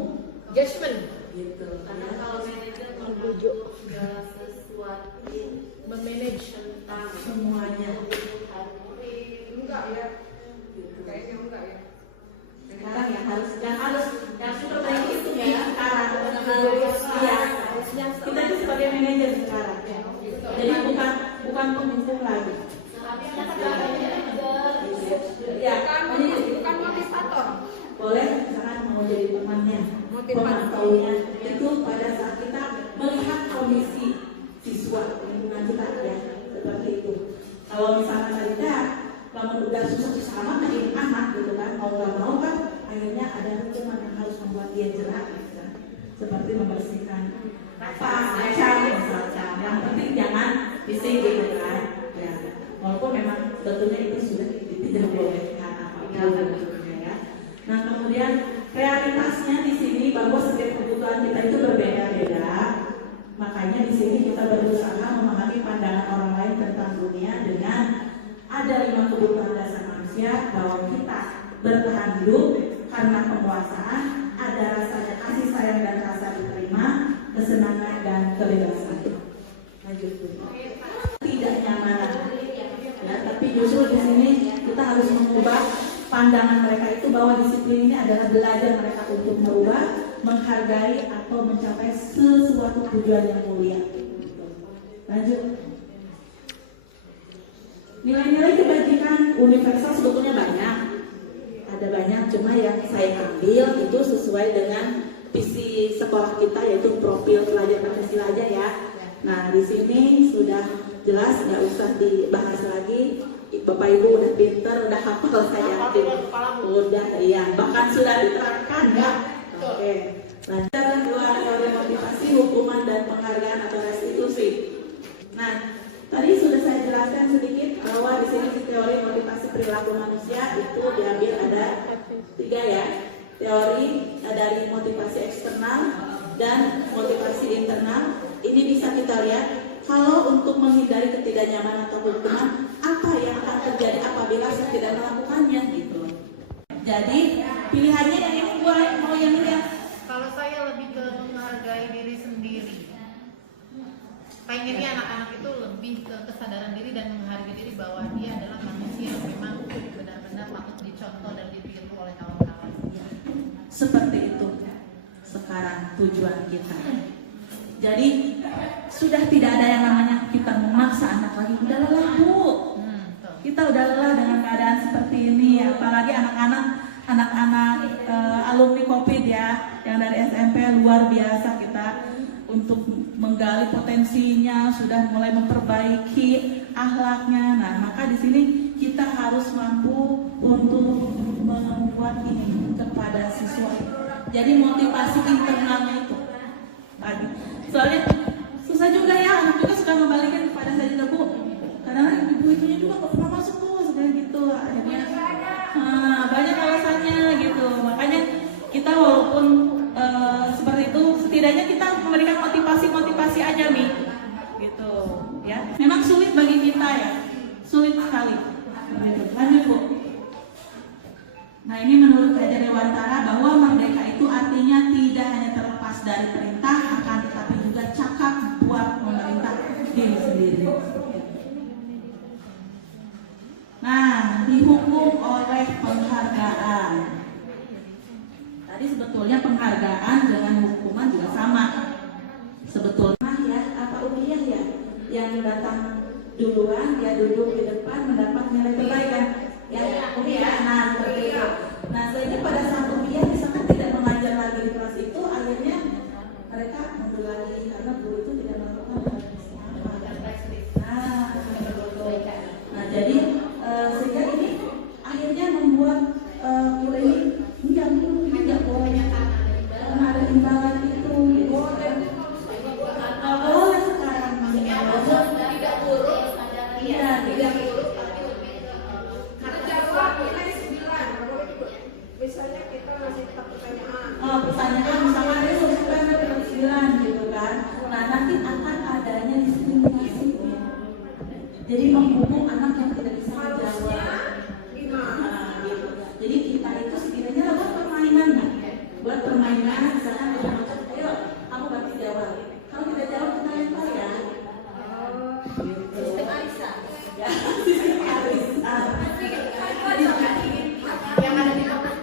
Judgment. Gitu. Karena kalau manajer menunjuk segala sesuatu Memanage tentang Semuanya. Enggak ya? Kayaknya enggak ya? Sekarang yang diperbaiki itu ya sekarang. Ya. Kita itu sebagai manajer sekarang. Jadi bukan penghukum lagi. Ya, Bukan motivator. boleh misalkan mau jadi temannya, pemantaunya itu pada saat kita melihat kondisi siswa lingkungan kita ya seperti itu. Kalau misalnya kita kalau udah susah-susah amat ini anak gitu kan, mau nggak mau kan akhirnya ada hukuman yang harus membuat dia jerah gitu kan. Seperti membersihkan kaca misalnya. Yang penting jangan bising gitu kan. Ya, walaupun memang tentunya itu sudah tidak boleh apapun ya. Nah kemudian realitasnya di sini bahwa setiap kebutuhan kita itu berbeda-beda. Makanya di sini kita berusaha memahami pandangan orang lain tentang dunia dengan ada 5 kebutuhan dasar manusia, bahwa kita bertahan hidup karena penguasaan, ada rasanya kasih sayang dan rasa diterima, kesenangan dan kebebasan. Lanjut dulu. Tidak nyamanan. Ya, tapi justru di sini kita harus mengubah pandangan mereka itu bahwa disiplin ini adalah belajar mereka untuk merubah, menghargai atau mencapai sesuatu tujuan yang mulia. Lanjut. Nilai-nilai kebajikan universal sebetulnya banyak. Ada banyak, cuma yang saya ambil itu sesuai dengan visi sekolah kita, yaitu profil pelajar Pancasila aja ya. Nah di sini sudah jelas, nggak usah dibahas lagi. Bapak Ibu udah pinter, udah hafal saya yakin. Udah, iya. Bahkan sudah diterangkan ya. Oke. Lanjut kedua, teori motivasi, hukuman dan penghargaan atau restitusi. Nah, tadi sudah saya jelaskan sedikit bahwa di sini teori motivasi perilaku manusia itu diambil ada 3 ya. Teori dari motivasi eksternal dan motivasi internal. Ini bisa kita lihat. Kalau untuk menghindari ketidaknyamanan atau hukuman, apa yang akan terjadi apabila saya tidak melakukannya gitu. Jadi pilihannya yang ini mau yang ini ya. Kalau saya lebih ke menghargai diri sendiri. Pengennya anak-anak itu lebih ke kesadaran diri dan menghargai diri bahwa dia adalah manusia yang memang benar-benar patut dicontoh dan ditiru oleh kawan-kawan. Seperti itu sekarang tujuan kita. Jadi sudah tidak ada yang namanya kita memaksa anak lagi. Udah lelah Bu. Kita udah lelah dengan keadaan seperti ini. Apalagi anak-anak alumni COVID ya, yang dari SMP luar biasa kita untuk menggali potensinya, sudah mulai memperbaiki akhlaknya. Nah, maka di sini kita harus mampu untuk membuat ini kepada siswa. Jadi motivasi internalnya itu. Soalnya susah juga ya, anak juga suka membalikkan kepada saya juga Bu. Karena ibu-ibunya juga gak pernah masuk Bu, sebenarnya gitu. Akhirnya banyak alasannya gitu. Makanya kita walaupun aja Mi, gitu ya. Memang sulit bagi kita ya, sulit sekali. Gitu. Lanjut Bu. Nah ini menurut Raja Dewantara bahwa merdeka itu artinya tidak hanya terlepas dari perintah, akan tetapi juga cakap buat memerintah diri sendiri. Nah, dihukum oleh penghargaan. Tadi sebetulnya penghargaan dengan hukuman juga sama. Sebetulnya ya, apa Umiyah ya, yang datang duluan, dia duduk di depan mendapat nilai terbaik kan? Ya, Umiyah. Nah, seperti itu. Nah, sehingga pada saat Umiyah misalkan tidak mengajar lagi di kelas itu, akhirnya mereka mundur lagi karena guru itu tidak melakukan revisi apa. Nah, nah jadi sehingga ini akhirnya membuat guru ini tidak boleh karena ada imbalan itu. Boleh sekarang tidak buruk. Iya, tidak buruk. Misalnya kita masih tetap pertanyaan. Pertanyaan misalnya ada yang 9 gitu kan. Nah nanti akan adanya diskriminasi. Jadi menghubung anak yang tidak bisa menjawab. Gimana? Gitu. Jadi kita itu sekiranya buat permainan, buat permainan. Misalkan ada macam, ayo kamu bantu jawab. Kalau kita jawab kita lempar ya. Sistem Arisa. Ya, sistem Arisa. Yang ada di rumah.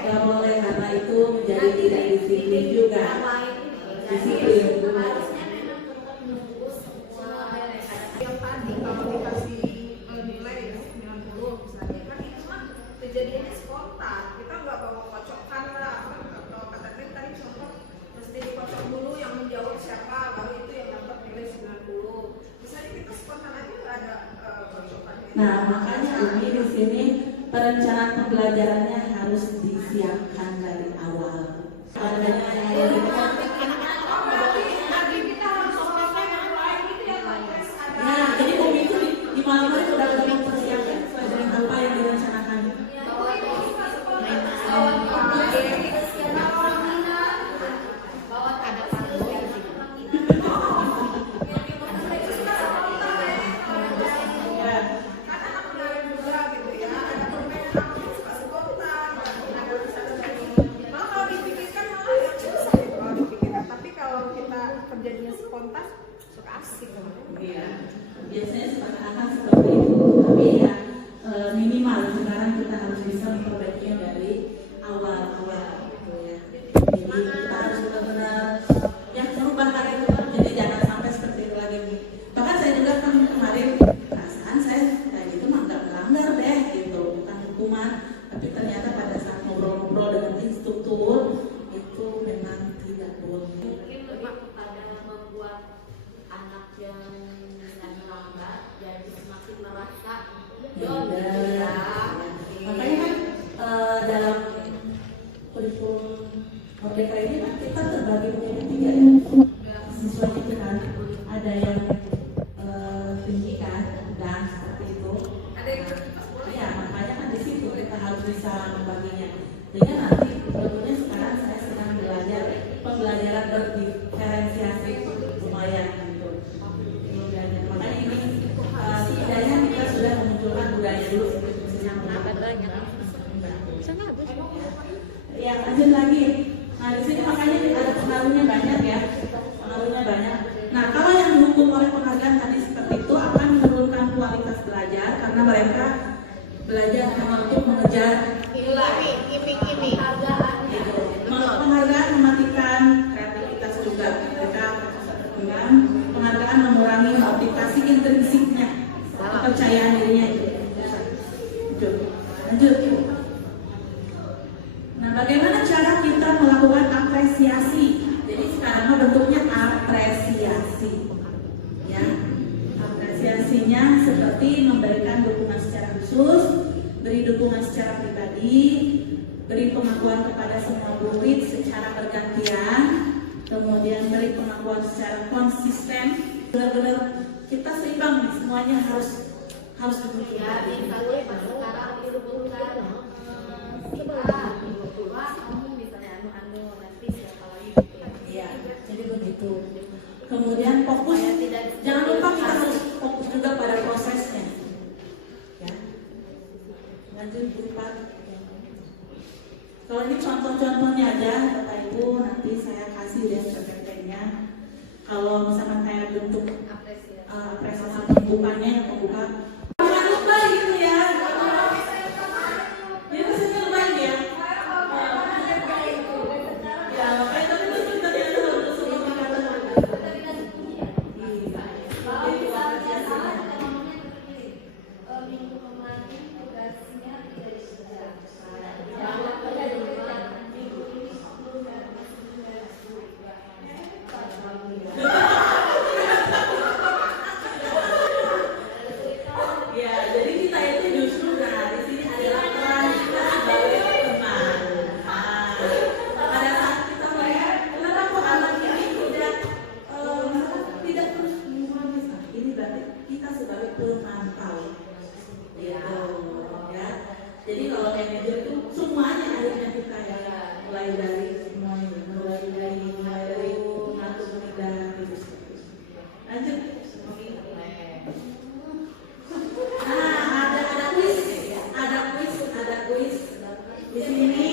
Gak boleh karena itu menjadi tidak disiplin juga. Disiplin. Yang tadi kalau dikasih nilai 90 misalnya kan itu kan kejadiannya spontan, kita nggak bawa kocokan lah atau kata tadi contoh mesti dikocok dulu yang menjawab siapa baru itu yang dapat nilai 90. Misalnya kita spontan aja nggak ada kocokan. Nah makanya ini di sini perencanaan pembelajarannya harus disiapkan dari awal. Nah, jadi Umi itu di malam hari sudah mempersiapkan sesuai dengan apa yang direncanakan. Jadinya spontan suka asik kan? Iya, biasanya seakan-akan seperti itu, tapi ya minimal sekarang kita harus bisa memperbaikinya dari awal-awal gitu ya. Jadi kita harus benar-benar yang merubah hari itu, jadi jangan sampai seperti itu lagi. Bahkan saya juga kan kemarin perasaan saya kayak gitu mah nggak melanggar deh gitu, bukan hukuman, tapi ternyata pada saat ngobrol-ngobrol dengan instruktur itu memang tidak boleh. Makanya kan dalam kurikulum Merdeka ini kan pelajar. Penghargaan mematikan kreativitas juga. Kita dengan penghargaan mengurangi motivasi intrinsiknya, kepercayaan dirinya itu. Lanjut. Nah, bagaimana cara kita melakukan apresiasi? Jadi sekarang bentuknya apresiasi, ya. Apresiasinya seperti memberikan dukungan secara khusus, beri dukungan secara pribadi, beri pengakuan kepada semua murid secara bergantian, kemudian beri pengakuan secara konsisten. Benar-benar kita seimbang nih, semuanya harus begitu. Ya, misalnya pas sekarang disebutkan kamu misalnya nanti siapa lagi gitu ya. Iya, jadi begitu. Kemudian fokus, jangan lupa kita harus fokus juga pada prosesnya. Ya. Lanjut Pak. Kalau ini contoh-contohnya aja, Bapak Ibu, nanti saya kasih ya PPT-nya. Kalau misalkan kayak bentuk apresiasi pembukaannya yang pembuka. Jangan lupa gitu ya. Dia pesannya lebay ya. Ya, makanya tadi itu tadi ada untuk semua dikatakan. Minggu kemarin tugasnya tidak dikerjakan. Ya, jadi kita itu justru di sini adalah peran kita sebagai teman. Pada saat kita melihat kenapa kok anak ini tidak terus menulis, ini berarti kita sebagai pemantau. Gitu, ya. Jadi kalau manajer itu semuanya akhirnya kita ya, mulai dari semuanya, mulai dari ngatur medan gitu. Lanjut. Ada kuis di sini.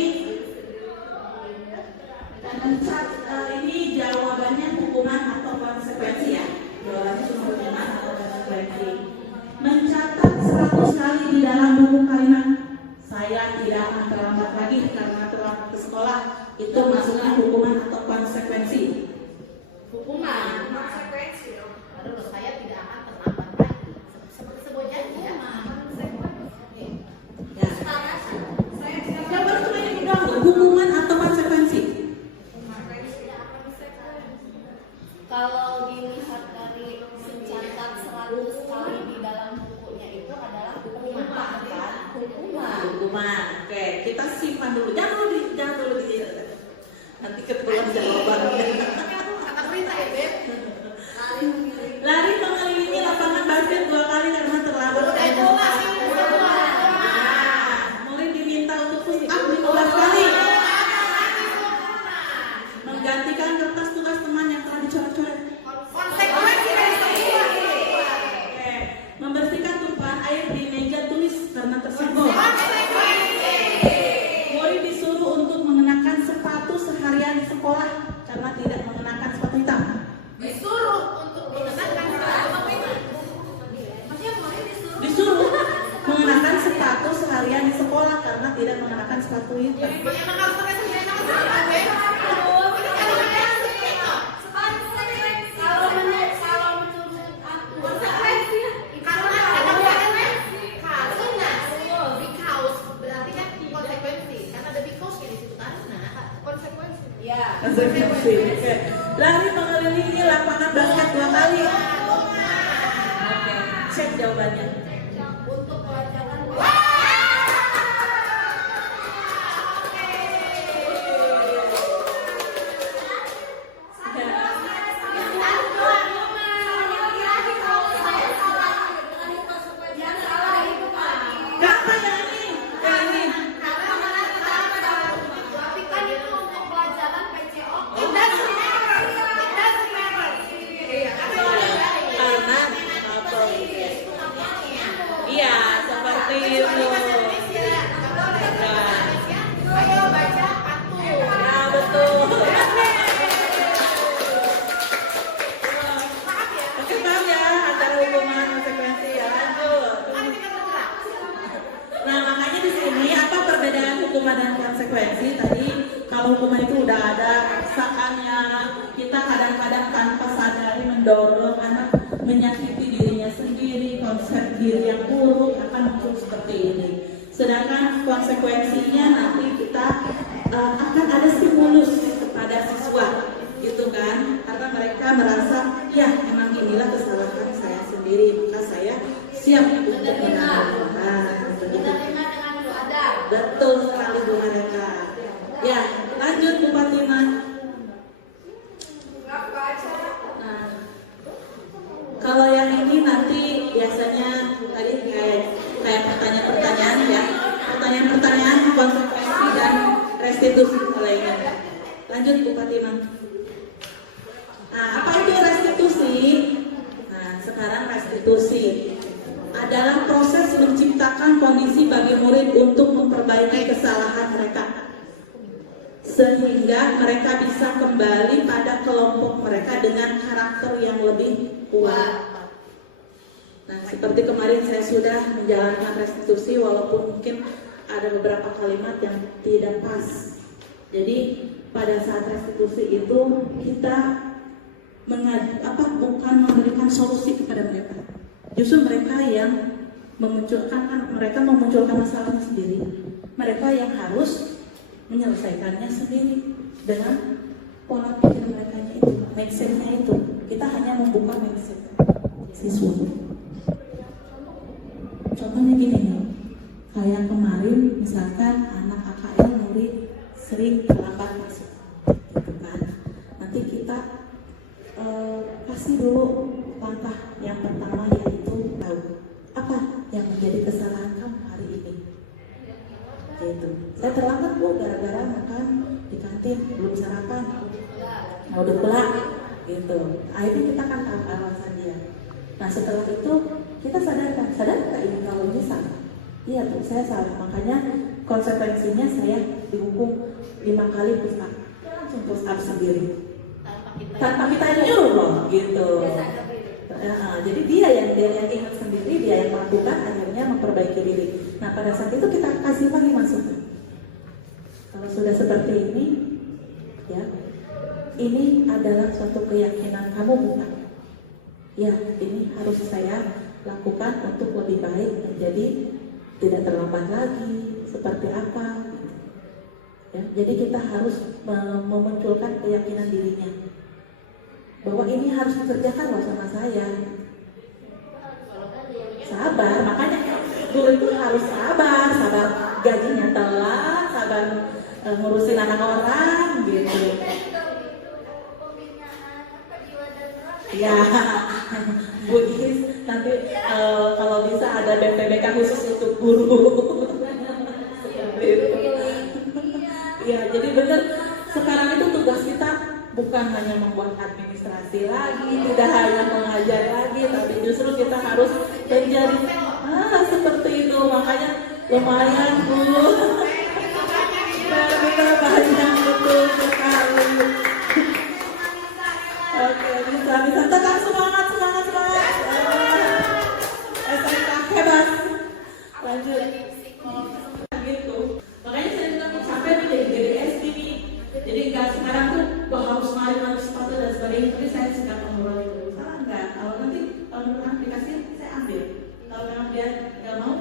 Ini jawabannya hukuman atau konsekuensi ya. Jawabannya cuma hukuman atau konsekuensi. Mencatat 100 kali di dalam buku kalimat saya tidak akan terlambat lagi karena terlambat ke sekolah. Itu maksudnya hukuman atau konsekuensi. Hukuman, konsekuensi. Aduh, saya tidak akan terlambat lagi. Sebut janji ya. Ya. Jawaban cuma ini doang, hukuman atau konsekuensi. Kalau dilihat dari mencatat 100 kali di dalam bukunya itu adalah hukuman, kan? Hukuman. Oke, kita simpan dulu. Jangan dulu di nanti kebetulan jawabannya. Kata berita ya, Beb. Lari mengelilingi lapangan basket 2 kali karena terlambat. Murid diminta untuk push up 15 kali. Menggantikan kertas tugas teman yang telah dicoret-coret. Konsekuensi dari semua. Oke, membersihkan tumpahan air di meja tulis karena tersenggol. Murid disuruh untuk mengenakan sepatu seharian di sekolah karena tidak mengenakan sepatu hitam. Disuruh untuk mengenakan sepatu hitam. Maksudnya kemarin Disuruh mengenakan sepatu seharian di sekolah karena tidak mengenakan sepatu hitam. emang harus pakai sepatu hitam, Beb. Kalau menurut aku konsekuensi karena because berarti kan konsekuensi karena ada because di situ karena konsekuensi. Ya. Konsekuensi. Oke. Lari mengelilingi lapangan basket 2 kali. Oke. Cek jawabannya. Untuk pelajaran Apa yang ini? Yang ini. tapi kan itu untuk pelajaran PCO. It doesn't matter. Iya, Karena apa? mendorong anak menyakiti dirinya sendiri, konsep diri yang buruk akan muncul seperti ini. Sedangkan konsekuensinya nanti kita akan ada stimulus kepada siswa, gitu kan? Karena mereka merasa, ya memang inilah kesalahan saya sendiri, maka saya siap untuk mengamalkan. Betul sekali Bu Mareka. Ya, lanjut Bu Fatimah. Nah, kalau yang ini nanti biasanya tadi kayak pertanyaan-pertanyaan ya, pertanyaan-pertanyaan konsekuensi dan restitusi lainnya. Lanjut Bu Fatimah. Nah, apa itu restitusi? Nah, sekarang restitusi adalah proses menciptakan kondisi bagi murid untuk memperbaiki kesalahan mereka, sehingga mereka bisa kembali pada kelompok mereka dengan karakter yang lebih kuat. Nah, seperti kemarin saya sudah menjalankan restitusi, walaupun mungkin ada beberapa kalimat yang tidak pas. Jadi pada saat restitusi itu kita bukan memberikan solusi kepada mereka. Justru mereka yang memunculkan masalahnya sendiri. Mereka yang harus menyelesaikannya sendiri dengan pola pikir mereka itu, mindsetnya itu. Kita hanya membuka mindset siswa. Contohnya gini nih, kayak kemarin misalkan anak AKL murid sering terlambat masuk, gitu kan? Nanti kita kasih dulu langkah yang pertama, yaitu tahu apa yang menjadi kesalahan kamu hari ini. Gitu. Saya terlambat Bu gara-gara makan di kantin, belum sarapan, mau pulang, gitu. Akhirnya kita kan tahu alasan dia. Nah setelah itu kita sadar nggak ini kalau ini salah? Iya tuh, saya salah. Makanya konsekuensinya saya dihukum 5 kali push up, langsung push up sendiri. Tanpa kita nyuruh loh, gitu. Jadi dia yang ingat sendiri, dia yang melakukan, akhirnya memperbaiki diri. Nah pada saat itu kita kasih lagi masukan. Kalau sudah seperti ini, ya, ini adalah suatu keyakinan kamu bukan? Ya, ini harus saya lakukan untuk lebih baik menjadi tidak terlambat lagi. Seperti apa? Ya, jadi kita harus memunculkan keyakinan dirinya bahwa ini harus dikerjakan loh sama saya. Sabar, makanya guru itu harus sabar gajinya telat, sabar ngurusin anak orang gitu. Ya, Bu Gis, nanti kalau bisa ada BPBK khusus untuk guru. Ya, jadi benar sekarang itu tugas kita bukan hanya membuat administrasi lagi, tidak hanya mengajar lagi, tapi justru kita harus menjadi seperti itu. Makanya lumayan Bu, kita banyak betul sekali. Oke, bisa tetap semangat. SMK hebat. Lanjut. Gitu. Makanya saya juga capek nih jadi SD nih. Jadi nggak sekarang tuh harus mari sepatu dan sebagainya. Tapi saya suka ngobrol itu. Salah nggak? Kalau nanti menurut aplikasi saya ambil. Kalau memang dia nggak mau,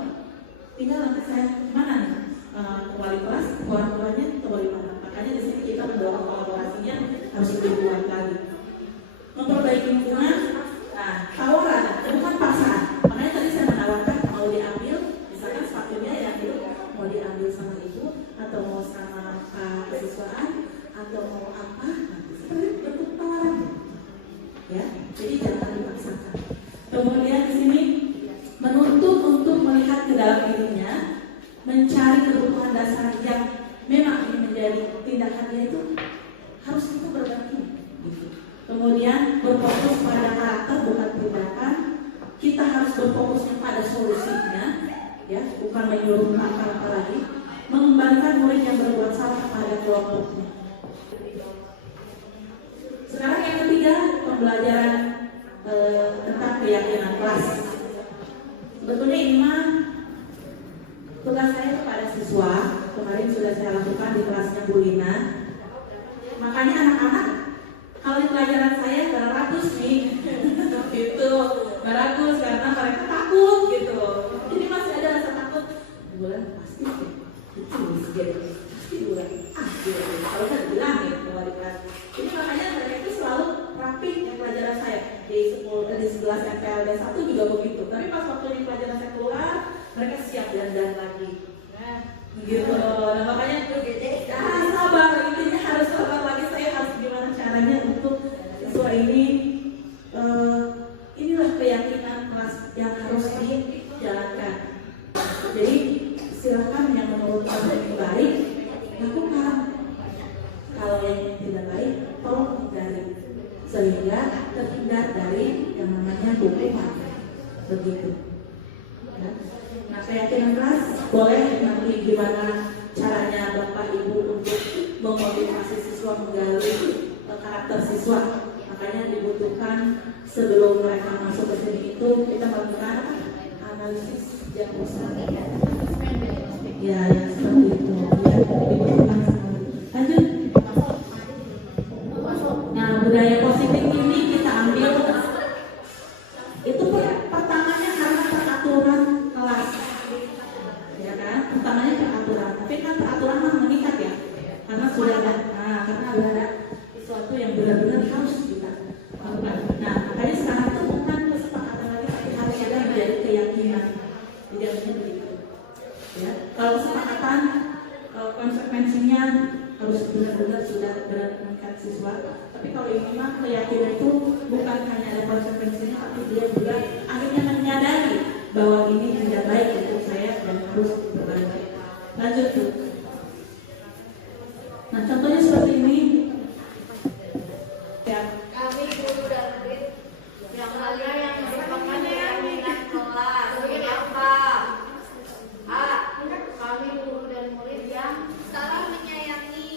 tinggal nanti saya mana nih? Ke wali kelas, orang tuanya ke wali mana? Makanya di sini kita mendorong kolaborasinya harus lebih kuat lagi. Memperbaiki lingkungan, nah tawaran bukan paksaan. Makanya tadi saya menawarkan mau diambil, misalkan sepatunya yang itu mau diambil sama ibu atau mau sama kesiswaan atau mau apa, seperti bentuk tawaran, ya. Jadi jangan dipaksakan. Kemudian di sini menuntut untuk melihat ke dalam dirinya, mencari kebutuhan dasar yang memang ini menjadi tindakan dia itu harus itu berbagi. Gitu. Kemudian berfokus pada karakter bukan tindakan. Kita harus berfokusnya pada solusinya, ya, bukan menyuruh apa lagi. Mengembalikan murid yang berbuat salah kepada kelompoknya. Sekarang yang ketiga, pembelajaran tentang keyakinan kelas. Sebetulnya ini mah tugas saya kepada siswa. Kemarin sudah saya lakukan di kelasnya Bu Lina. Makanya anak-anak, kalau di pelajaran saya 100 nih, di 11 MPLD 1 juga begitu. Tapi pas waktu di pelajaran sekular mereka siap dandan lagi. Nah, gitu. Nah, makanya sabar, intinya harus sabar lagi. Saya harus gimana caranya untuk siswa ini inilah keyakinan kelas yang harus dijalankan. Jadi silakan yang menurut kamu ini baik lakukan. Kalau yang tidak baik tolong hindari sehingga terhindar dari yang namanya hukuman. Begitu. Ya. Nah, keyakinan kelas boleh nanti gimana caranya Bapak Ibu untuk memotivasi siswa menggali karakter siswa. Makanya dibutuhkan sebelum mereka masuk ke sini itu kita melakukan analisis diagnosa. Ya, yang seperti itu. Ya, dibutuhkan. Lanjut. Nah, budaya positif ini kita ambil itu pertamanya karena peraturan kelas, ya kan? Pertamanya peraturan, tapi kan peraturan mah mengikat ya, karena sudah ada, karena ada sesuatu yang benar-benar harus kita lakukan. Nah, makanya sekarang itu bukan kesepakatan lagi, tapi harus ada menjadi keyakinan, tidak begitu. Ya, kalau kesepakatan konsekuensinya harus benar-benar sudah benar mengikat siswa. Tapi kalau ini mah keyakinan itu bukan hanya ada konsekuensinya, tapi dia juga akhirnya menyadari bahwa ini tidak baik untuk saya dan harus diperbaiki. Lanjut tuh. Nah, contohnya seperti ini. Ya. Kami guru dan murid yang mana yang merupakan keyakinan kelas apa? A. Kami guru dan murid yang saling menyayangi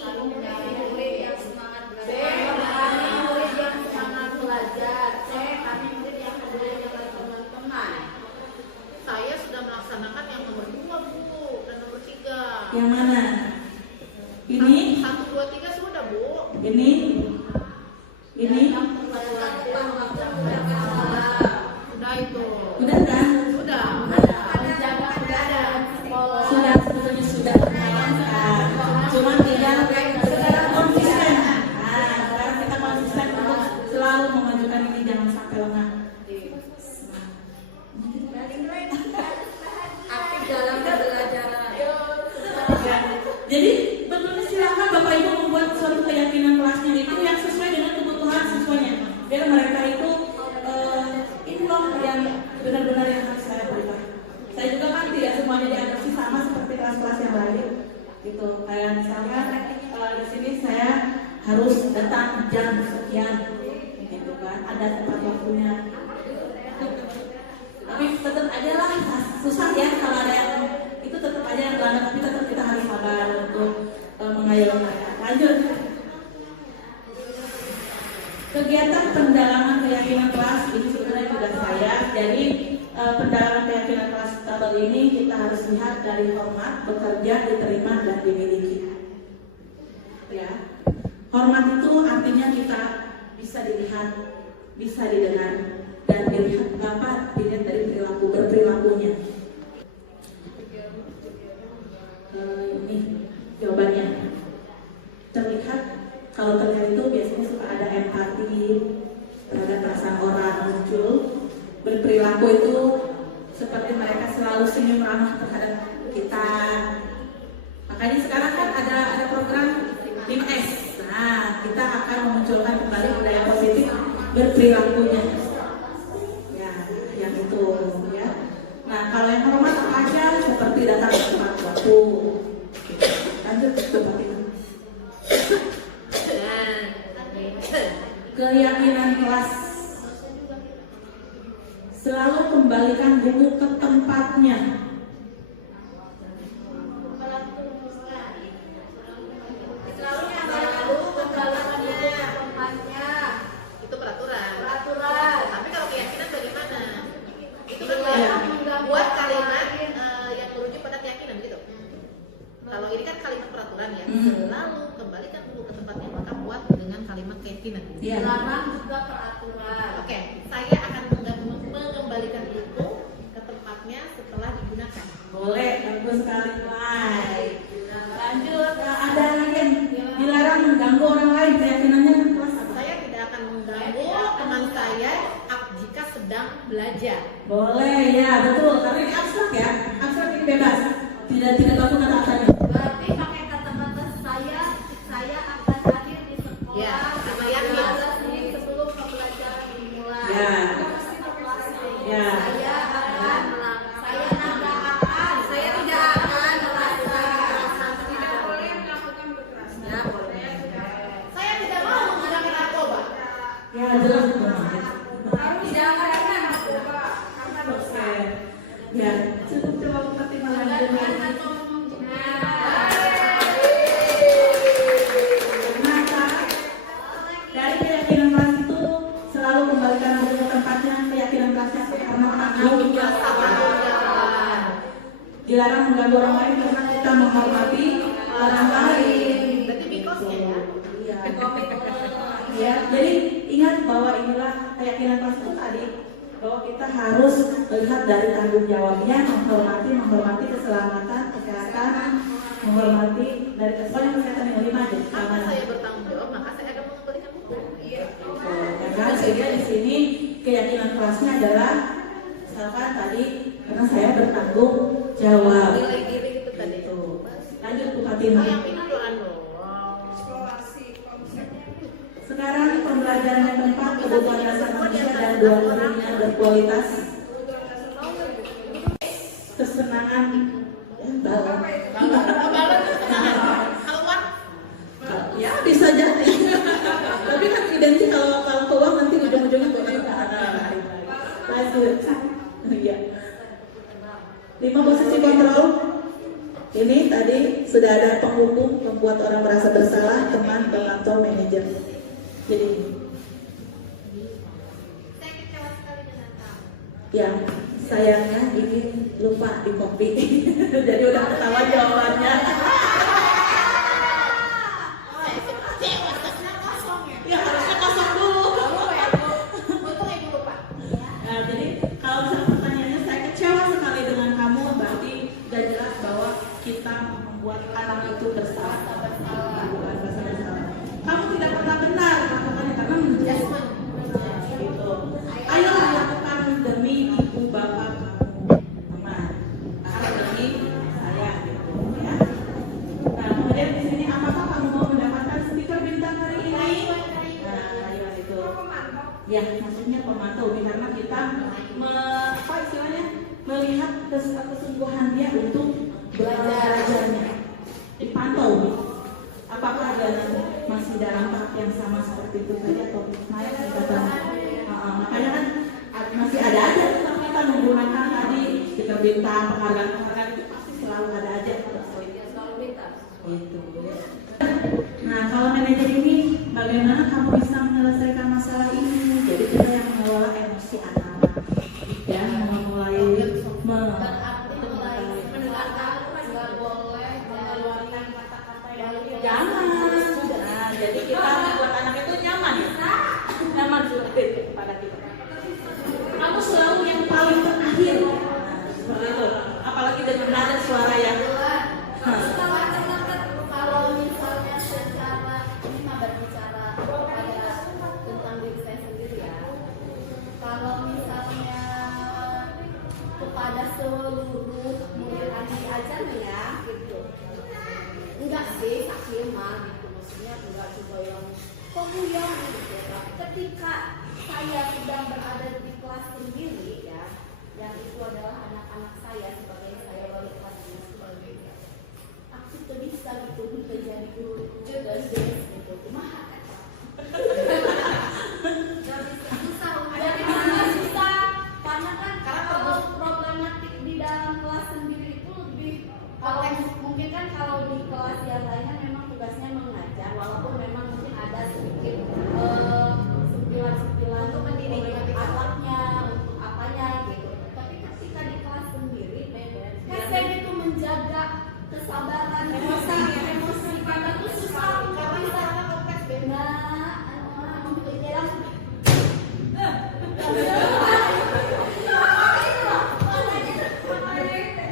murid yang semangat belajar. B. Kami murid yang semangat belajar. C. Kami murid yang peduli dengan teman-teman. Saya sudah melaksanakan yang nomor 2 Bu dan nomor 3. Yang mana? Ini? 1, 2, 3 sudah Bu. Ini? Ini? Sudah itu. Udah kan? Sudah. Sudah, sebetulnya sudah. Cuma tinggal sekarang konsisten. Nah, sekarang kita konsisten untuk selalu memajukan ini, jangan sampai lengah. Aktif dalam pembelajaran. Jadi betulnya silakan Bapak Ibu membuat suatu keyakinan kelasnya itu yang sesuai dengan kebutuhan siswanya. Biar mereka itu ini loh yang benar-benar yang harus saya berikan. Saya juga kan tidak semuanya diadopsi sama seperti kelas-kelas yang lain. Gitu. Kayak misalkan di sini saya harus datang jam sekian, gitu kan? Ada tempat waktunya. Tapi tetap aja lah susah ya kalau ada yang itu tetap aja yang melanggar, tapi tetap kita harus sabar untuk mengayomi mereka. Lanjut. Kegiatan pendalaman keyakinan kelas ini sebenarnya sudah saya. Jadi pendalaman keyakinan kelas tabel ini kita harus lihat dari hormat, bekerja, diterima, dan dimiliki. Ya, hormat itu artinya kita bisa dilihat, bisa didengar, dan dapat dilihat dari berperilakunya. Ini jawabannya. Terlihat kalau terlihat itu biasanya suka ada empati terhadap perasaan orang muncul. Berperilaku itu seperti mereka selalu senyum ramah terhadap kita. Makanya sekarang kan ada program IMS. Nah, kita akan memunculkan kembali budaya positif berperilakunya. Ya, yang itu ya. Nah, kalau yang hormat apa aja seperti datang ke tempat waktu. Lanjut ke tempat itu. Keyakinan kelas selalu kembalikan buku ke tempatnya. Itu peraturan. Tapi kalau keyakinan bagaimana? Itu kan buat kalimat yang merujuk pada keyakinan gitu. Kalau ini kan kalimat peraturan ya. Selalu kembalikan buku ke tempatnya, maka buat dengan kalimat keyakinan. Iya. Larang juga peraturan. Oke, saya akan mengembalikan itu ke tempatnya setelah digunakan. Boleh, bagus sekali. Baik. Lanjut, ada lagi yang dilarang mengganggu orang lain keyakinannya kelas apa? Saya tidak akan mengganggu teman saya sedang belajar. Boleh ya, betul. Karena ini abstrak ya, abstrak ini bebas. Tidak baku kata-katanya. Berarti pakai kata-kata saya akan hadir di sekolah. Ya, sama yakin. 15 menit sebelum pembelajaran dimulai. Ya. Ya. Saya akan saya tidak akan merasa tidak boleh melakukan kekerasan. Nah, boleh. Saya tidak mau menggunakan narkoba. Ya, jelas betul. Tidak akan narkoba karena dosa. Ya, cukup coba pertimbangan dulu. Maka dari keyakinan kelas itu selalu kembalikan buku ke tempatnya, keyakinan kelasnya karena dilarang mengganggu orang lain karena kita menghormati orang lain. Berarti because-nya ya. Ya, jadi ingat bahwa inilah keyakinan kelas itu tadi, bahwa kita harus melihat dari tanggung jawabnya, menghormati keselamatan, kesehatan, menghormati dari kesehatan yang lima aja. Karena saya bertanggung jawab, maka saya akan memberikan buku. Iya. Ya kan, sehingga di sini keyakinan kelasnya adalah misalkan tadi karena saya bertanggung jawab. Nilai diri itu tadi. Lanjut Bu Fatimah. Yang ini doang dong. Sekarang pembelajaran yang tempat kebutuhan dasar manusia dan dua muridnya berkualitas, kesenangan, ya bisa jadi. Tapi kan identik kalau keuang nanti ujung-ujungnya boleh. Lanjut. Ya. 5 posisi kontrol. Ini tadi sudah ada penghubung, membuat orang merasa bersalah, teman, pengatur, manajer. Jadi Saya kecewa sekali dengan kamu. ya sayangnya ini lupa di copy. Jadi udah ketahuan jawabannya. Ya harusnya kosong dulu. Untung ibu lupa. Nah, jadi kalau misalnya pertanyaannya saya kecewa sekali dengan kamu, berarti udah jelas bahwa kita membuat anak itu bersalah. Bukan bersalah. Kamu tidak pernah benar melakukannya karena menjudgment. Gitu. Ayo lakukan demi ibu bapak kamu, teman. Karena demi saya, gitu ya. Nah, kemudian di sini apakah kamu mau mendapatkan stiker bintang hari ini? Nah, ya itu. Ya, maksudnya pemantau karena kita apa istilahnya melihat kesungguhan dia untuk belajarnya. Dipantau. Apakah dia masih dalam tahap yang sama seperti itu tadi atau naik tingkatannya? Makanya kan masih ada aja tetap kita menggunakan tadi stiker bintang, penghargaan itu pasti selalu ada aja. Gitu. Nah, kalau manajer ini bagaimana kamu bisa menyelesaikan masalah ini? Jadi kita yang mengelola emosi anak-anak dan memulai jangan. Nah, jadi kita buat anak itu nyaman ya. Nyaman kepada kita. Kamu selalu yang paling terakhir. Nah, seperti itu. Apalagi dengan nada suara yang Kalau misalnya secara ini mah berbicara tentang diri saya sendiri ya. Kalau misalnya kepada seluruh murid adik ajar ya gitu. Enggak sih sakit mah gitu, maksudnya enggak juga yang pemuyang gitu ya. Tapi ketika saya sedang berada di kelas sendiri ya, yang itu adalah anak-anak saya sebagai saya wali kelas ini sebagai aku tuh bisa gitu jadi guru juga gitu, kumaha kan? Susah karena kan kalau problematik di dalam kelas sendiri itu lebih kalau mungkin kan kalau di kelas yang lainnya memang tugasnya mengajar walaupun memang mungkin ada sedikit sentilan-sentilan untuk mendirikan akhlaknya untuk apanya gitu, tapi ketika di kelas sendiri kan saya itu menjaga kesabaran emosi karena itu susah karena bisa benar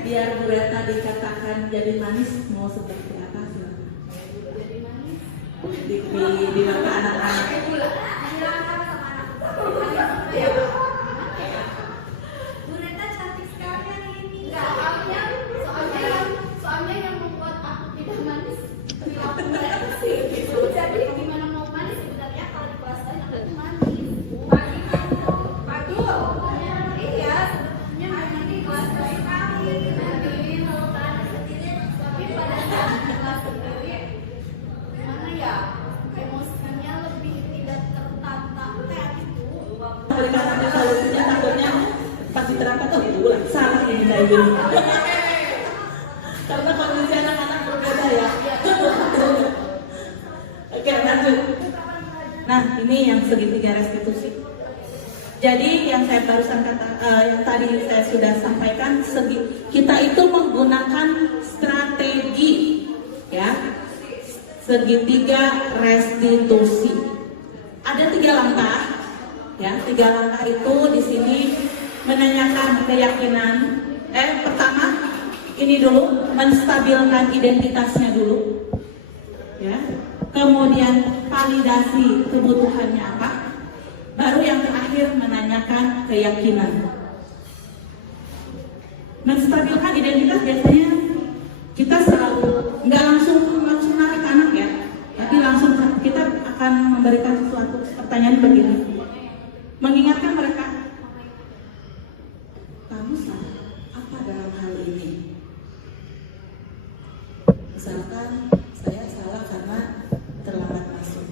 biar Bu Reta dikatakan jadi manis mau seperti apa silakan. jadi manis Di mata anak-anak. gini. Karena kondisi anak-anak berbeda ya. Oke, lanjut. Nah, ini yang segitiga restitusi. Jadi yang saya barusan yang tadi saya sudah sampaikan, kita itu menggunakan strategi, ya, segitiga restitusi. Ada 3 langkah, ya. 3 langkah itu di sini menanyakan keyakinan. Pertama, ini dulu menstabilkan identitasnya dulu, ya. Kemudian validasi kebutuhannya apa. Baru yang terakhir menanyakan keyakinan. Menstabilkan identitas biasanya kita selalu nggak langsung narik ke anak ya, tapi langsung kita akan memberikan sesuatu pertanyaan begini, mengingatkan mereka, kamu salah apa dalam hal ini? Misalkan saya salah karena terlambat masuk,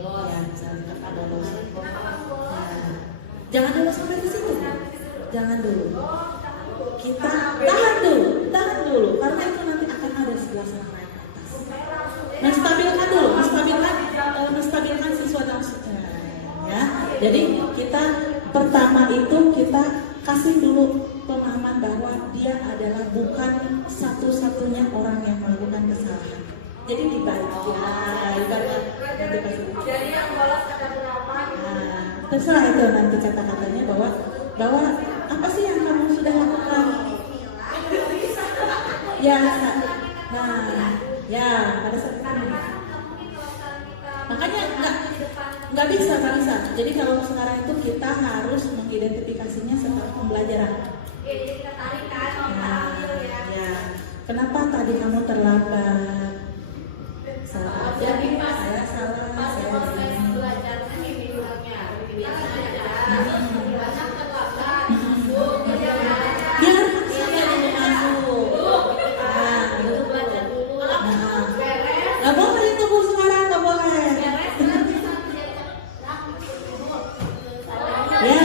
ya, misalkan ada bolos. Jangan dulu sampai ke situ. Jangan dulu. Kita tahan dulu, karena itu nanti akan ada sebelah sana naik ke atas. Menstabilkan siswa dalam sejarah, ya. Jadi kita pertama itu kita kasih dulu pemahaman bahwa dia adalah bukan satu-satunya orang yang melakukan kesalahan. Jadi dibaca, Jadi yang bolos kata berapa? terserah itu nanti kata-katanya bahwa apa sih yang kamu sudah lakukan? Ya, pada saat itu. Makanya nggak bisa. Jadi kalau sekarang itu kita harus mengidentifikasinya setelah pembelajaran. Ya. Kenapa tadi kamu terlambat? Salah. Jadi pas Saya salah. Saya proses begini. belajarnya ini bilangnya biasanya banyak terlambat masuk Ya, saya dulu masuk. itu belajar dulu beres Nggak boleh itu Bu sekarang, nggak boleh. beres kan bisa menjadi Ya.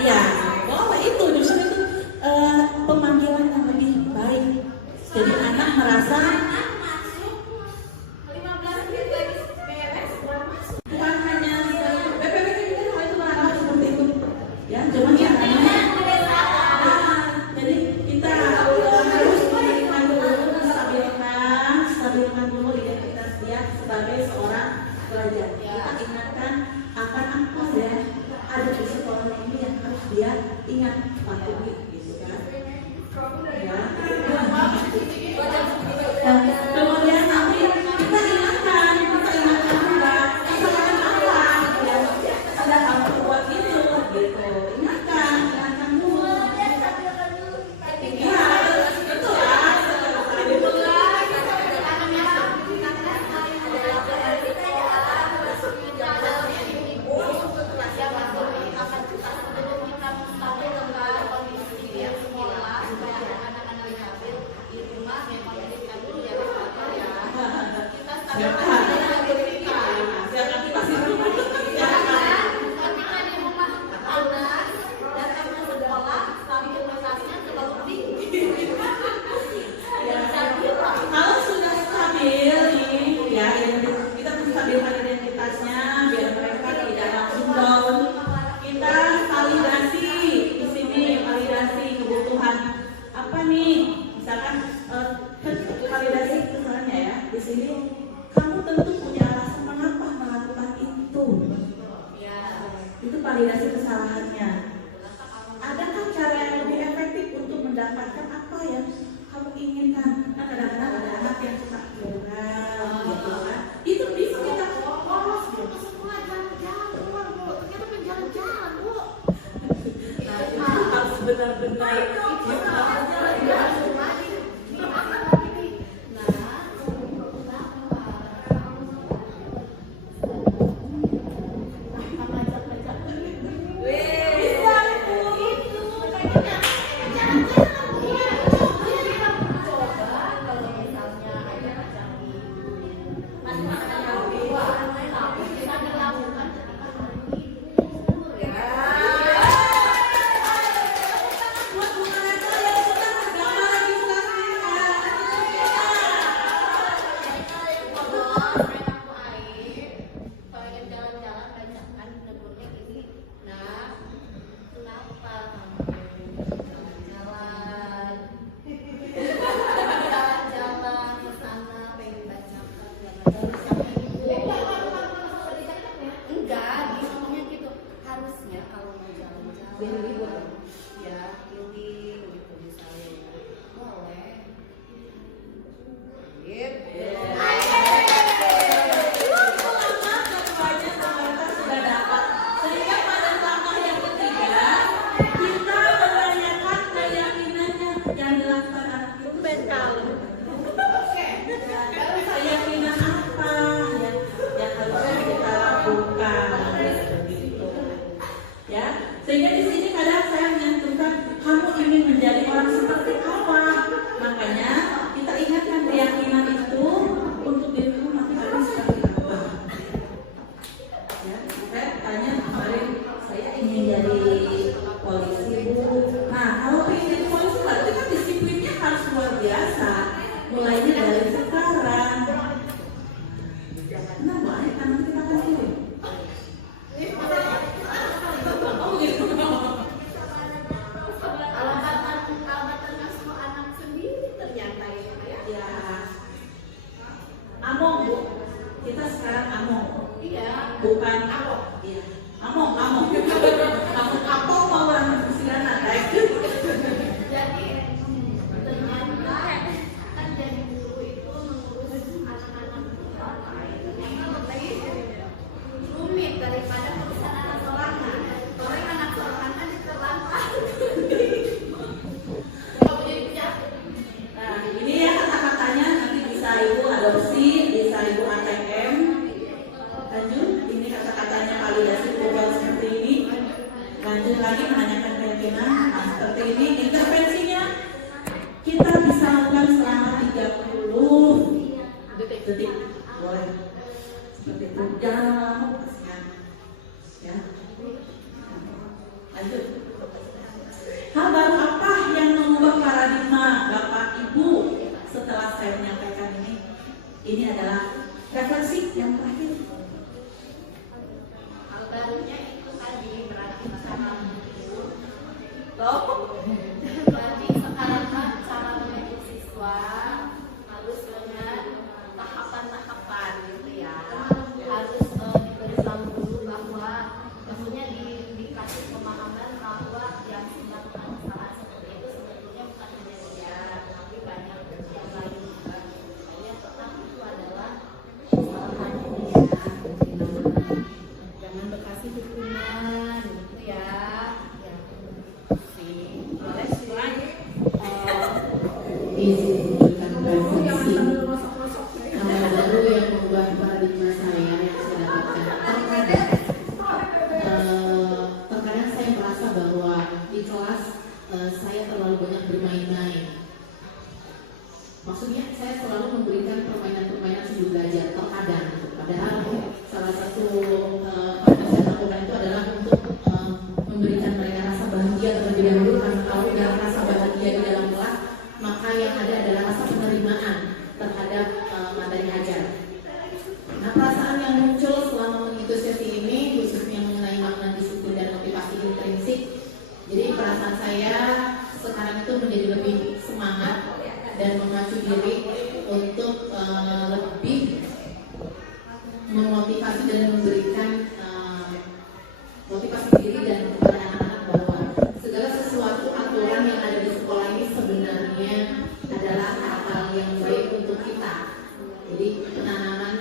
Ya, boleh itu justru itu pemanggilan yang lebih baik. Jadi anak merasa masuk 15 menit lagi beres baru masuk. bukan hanya BPPT itu menangkap seperti itu. Ya, cuma ya jadi kita harus memberikan dulu, stabilkan dulu identitas dia sebagai seorang pelajar. Kita ingatkan akan apa ya ada di sekolah ini yang harus dia ingat patuhi, gitu kan? Ya. Dan kemudian nanti kita ingatkan juga kesalahan apa yang sudah kamu buat itu, gitu. Ingatkan dulu. Iya, betul lah. Kalau sudah stabil nih, ya kita menstabilkan identitasnya biar mereka tidak langsung down. Kita validasi di sini, validasi kebutuhan apa nih? Misalkan validasi kesalahannya ya. Di sini kamu tentu punya alasan mengapa melakukan itu. Itu validasi kesalahannya. Adakah cara yang lebih efektif untuk mendapatkan apa yang kamu inginkan? Kan kadang-kadang ada anak yang suka curang, gitu kan? Itu bisa kita polos gitu. Harus benar-benar bukan iya, among. Kamu kapok mau orang Sigana, baik. Jadi ternyata kan jadi guru itu mengurus anak-anak sekolah yang lebih rumit daripada urusan anak sekolahan. Orang anak sekolahan kan diterlantar. Kamu jadi penyakit. Nah, ini ya kata-katanya nanti bisa ibu adopsi, bisa ibu ATM. Lanjut, ini kata-katanya validasi global seperti ini. Lanjut lagi menanyakan keyakinan. Nah, seperti ini intervensinya kita bisa lakukan selama 30 detik. Boleh. Seperti itu. Jangan lama-lama, kasihan. Ya. Lanjut. Hal baru apa yang mengubah paradigma Bapak Ibu setelah saya menyampaikan ini? Ini adalah refleksi yang terakhir. Hal barunya itu tadi berarti cara mendidik. Berarti sekarang kan cara mendidik siswa harus dengan tahapan-tahapan gitu ya. Harus diberitahu dulu bahwa maksudnya dikasih pemahaman bahwa yang melakukan kesalahan seperti itu sebetulnya bukan hanya dia, tapi banyak yang lain juga. Yang pertama itu adalah kesalahan dia. Jangan berkasih hukuman gitu ya. Boleh silakan. Izin memberikan refleksi hal baru yang mengubah paradigma saya yang saya dapatkan. Terkadang saya merasa bahwa di kelas saya terlalu banyak bermain-main. Maksudnya saya selalu memberikan permainan-permainan sebelum belajar terkadang. Padahal salah satu apa yang saya lakukan itu adalah untuk memberikan mereka rasa bahagia terlebih dahulu, karena kalau dalam rasa bahagia di dalam kelas maka yang ada adalah rasa penerimaan terhadap materi ajar. Nah, perasaan yang muncul selama mengikuti sesi ini khususnya mengenai makna disiplin dan motivasi intrinsik. Jadi perasaan saya sekarang itu menjadi lebih semangat dan memacu diri untuk lebih memotivasi dan memberikan motivasi diri dan kepada anak-anak bahwa segala sesuatu aturan yang ada di sekolah ini sebenarnya adalah hal yang baik untuk kita. Jadi penanaman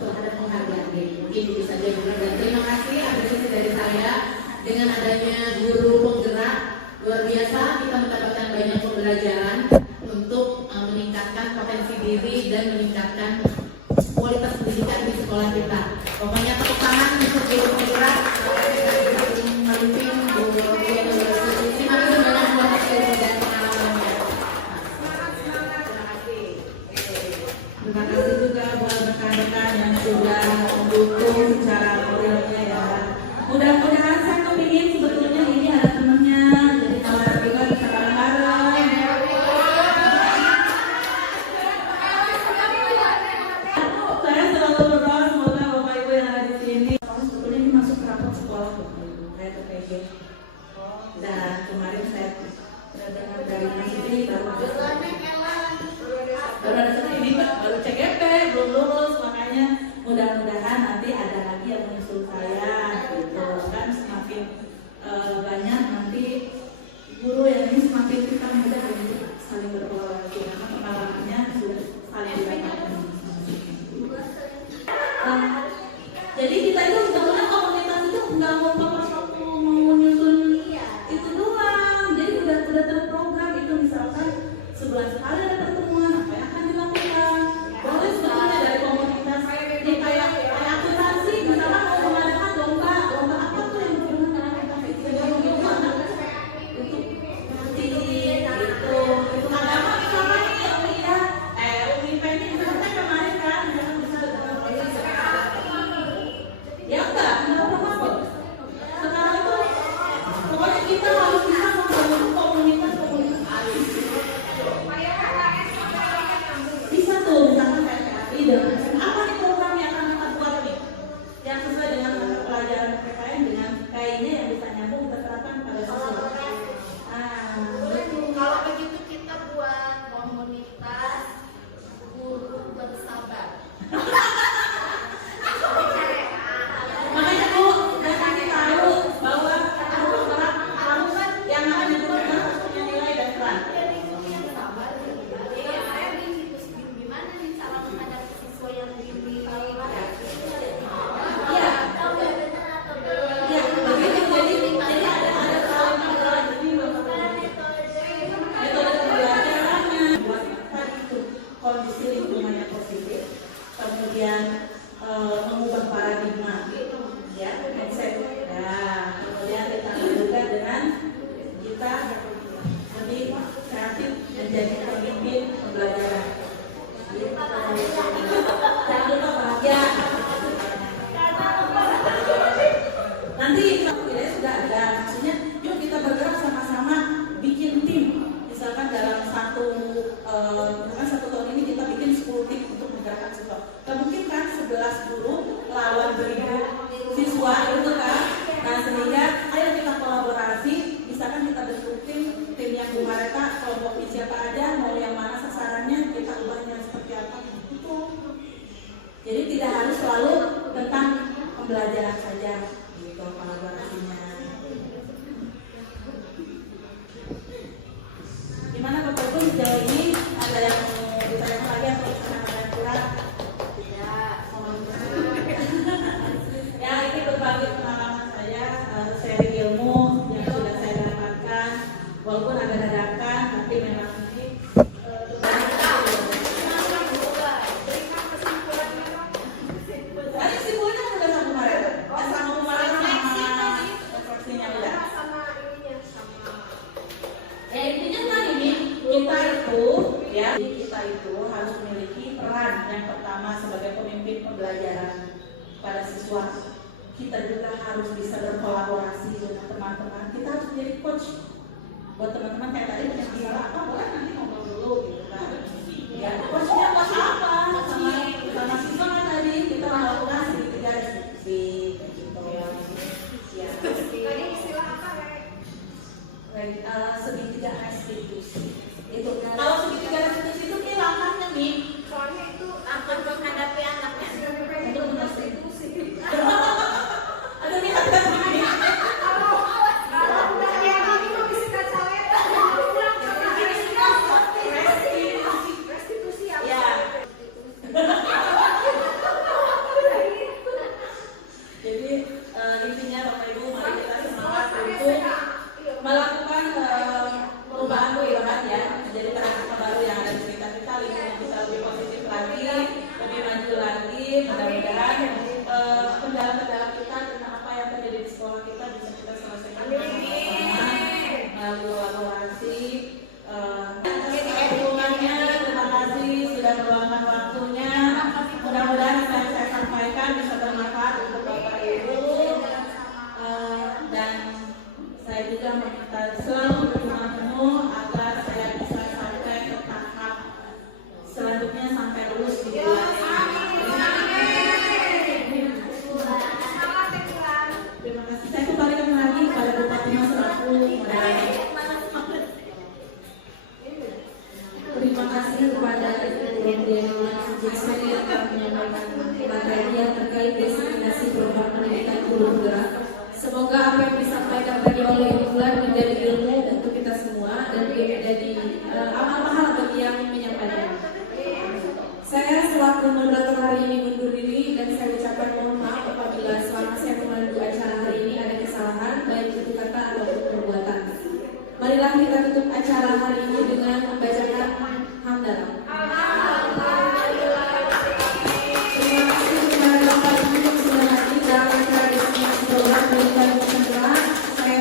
terhadap penghargaan diri. Mungkin itu saja dulu, dan terima kasih apresiasi dari saya. Dengan adanya guru penggerak luar biasa, kita mendapatkan banyak pembelajaran untuk meningkatkan potensi diri dan meningkatkan kualitas pendidikan di sekolah kita. Pokoknya tepuk tangan untuk guru penggerak. Terima kasih banyak buat ilmu dan pengalamannya. Terima kasih juga buat rekan-rekan yang sudah mendukung secara moralnya ya. Mudah-mudahan saya kepingin sebetulnya ini ada temennya, jadi kalau juga bisa bareng-bareng. Saya selalu berdoa semoga Bapak Ibu yang ada di sini sebetulnya ini masuk ke rapor sekolah Bapak Ibu, kayak TPG. Dan kemarin saya dengar dari Mas Idi baru ada ini baru CGP belum lulus, makanya mudah-mudahan nanti ada lagi yang menyusul saya gitu kan, semakin banyak nanti guru yang ini semakin kita mudah untuk saling berkolaborasi karena pengalamannya sudah saling didapatkan. Jadi kita itu sebetulnya komunitas itu nggak mau waktu mau nyusun itu doang, jadi udah terprogram itu, misalkan sebulan sekali ada pertemuan apa yang akan dilakukan. Boleh sebetulnya dari komunitas ini kayak akuntansi, misalkan mau mengadakan lomba apa tuh yang berhubungan dengan akuntansi untuk nanti itu agama misalkan ini UIP ini misalkan kemarin kan misalkan bisa pembelajaran saja gitu kolaborasinya. Gimana Bapak Ibu sejauh ini ada yang mau ditanyakan lagi atau ada yang kurang? Ya, ini berbagi pengalaman saya, sharing ilmu yang sudah saya dapatkan, walaupun agak dadakan, tapi memang ini tadi simbolnya udah sama kemarin, sama kemarin sama refleksinya udah. Ya intinya tadi nih kita itu harus memiliki peran yang pertama sebagai pemimpin pembelajaran pada siswa. Kita juga harus bisa berkolaborasi dengan teman-teman. Kita harus menjadi coach buat teman-teman kayak tadi punya masalah apa, boleh nanti ngomong dulu gitu kan. Ya coachnya coach apa sama siswa kan tadi kita melakukan segitiga diskusi gitu ya. Tadi istilah apa, Rek? Segitiga restitusi. Itu kalau segitiga restitusi itu kehilangannya nih. Soalnya itu Akan menghadapi anaknya. Itu benar sih. institusi. Ada nih ada nih. Kalau udah kayak gini mau bisa saya. Restitusi apa? Ya. Jadi intinya Bapak Ibu mari kita semangat untuk melakukan perubahan perubahan ya, menjadi paradigma baru yang ada di sekitar kita, lingkungan bisa lebih positif lagi, lebih maju lagi. Mudah-mudahan kendala-kendala kita tentang apa yang terjadi di sekolah kita bisa kita selesaikan bersama-sama melalui kolaborasi. Hubungannya, terima kasih sudah meluangkan waktunya. Mudah-mudahan apa yang saya sampaikan bisa bermanfaat untuk Bapak Ibu. Dan saya juga meminta selalu dukungan penuh agar saya bisa sampai ke tahap selanjutnya sampai lulus di bulan ini. Terima kasih. Saya kembalikan lagi kepada Bu Fatimah selaku moderator. Terima kasih kepada Ibu Dewan Sujismeni yang telah menyampaikan materi yang terkait diseminasi program pendidikan guru bergerak. Semoga apa yang disampaikan tadi oleh Ibu Bulan menjadi ilmu untuk kita semua dan menjadi amal pahala bagi yang menyampaikan. Saya selaku moderator hari ini mundur diri dan saya ucapkan mohon maaf apabila selama saya memandu acara hari ini ada kesalahan baik itu kata atau perbuatan. Marilah kita tutup acara hari ini dengan membacakan hamdalah. Terima kasih kepada Bapak Ibu yang sudah hadir dalam acara diseminasi program pendidikan nusantara. Saya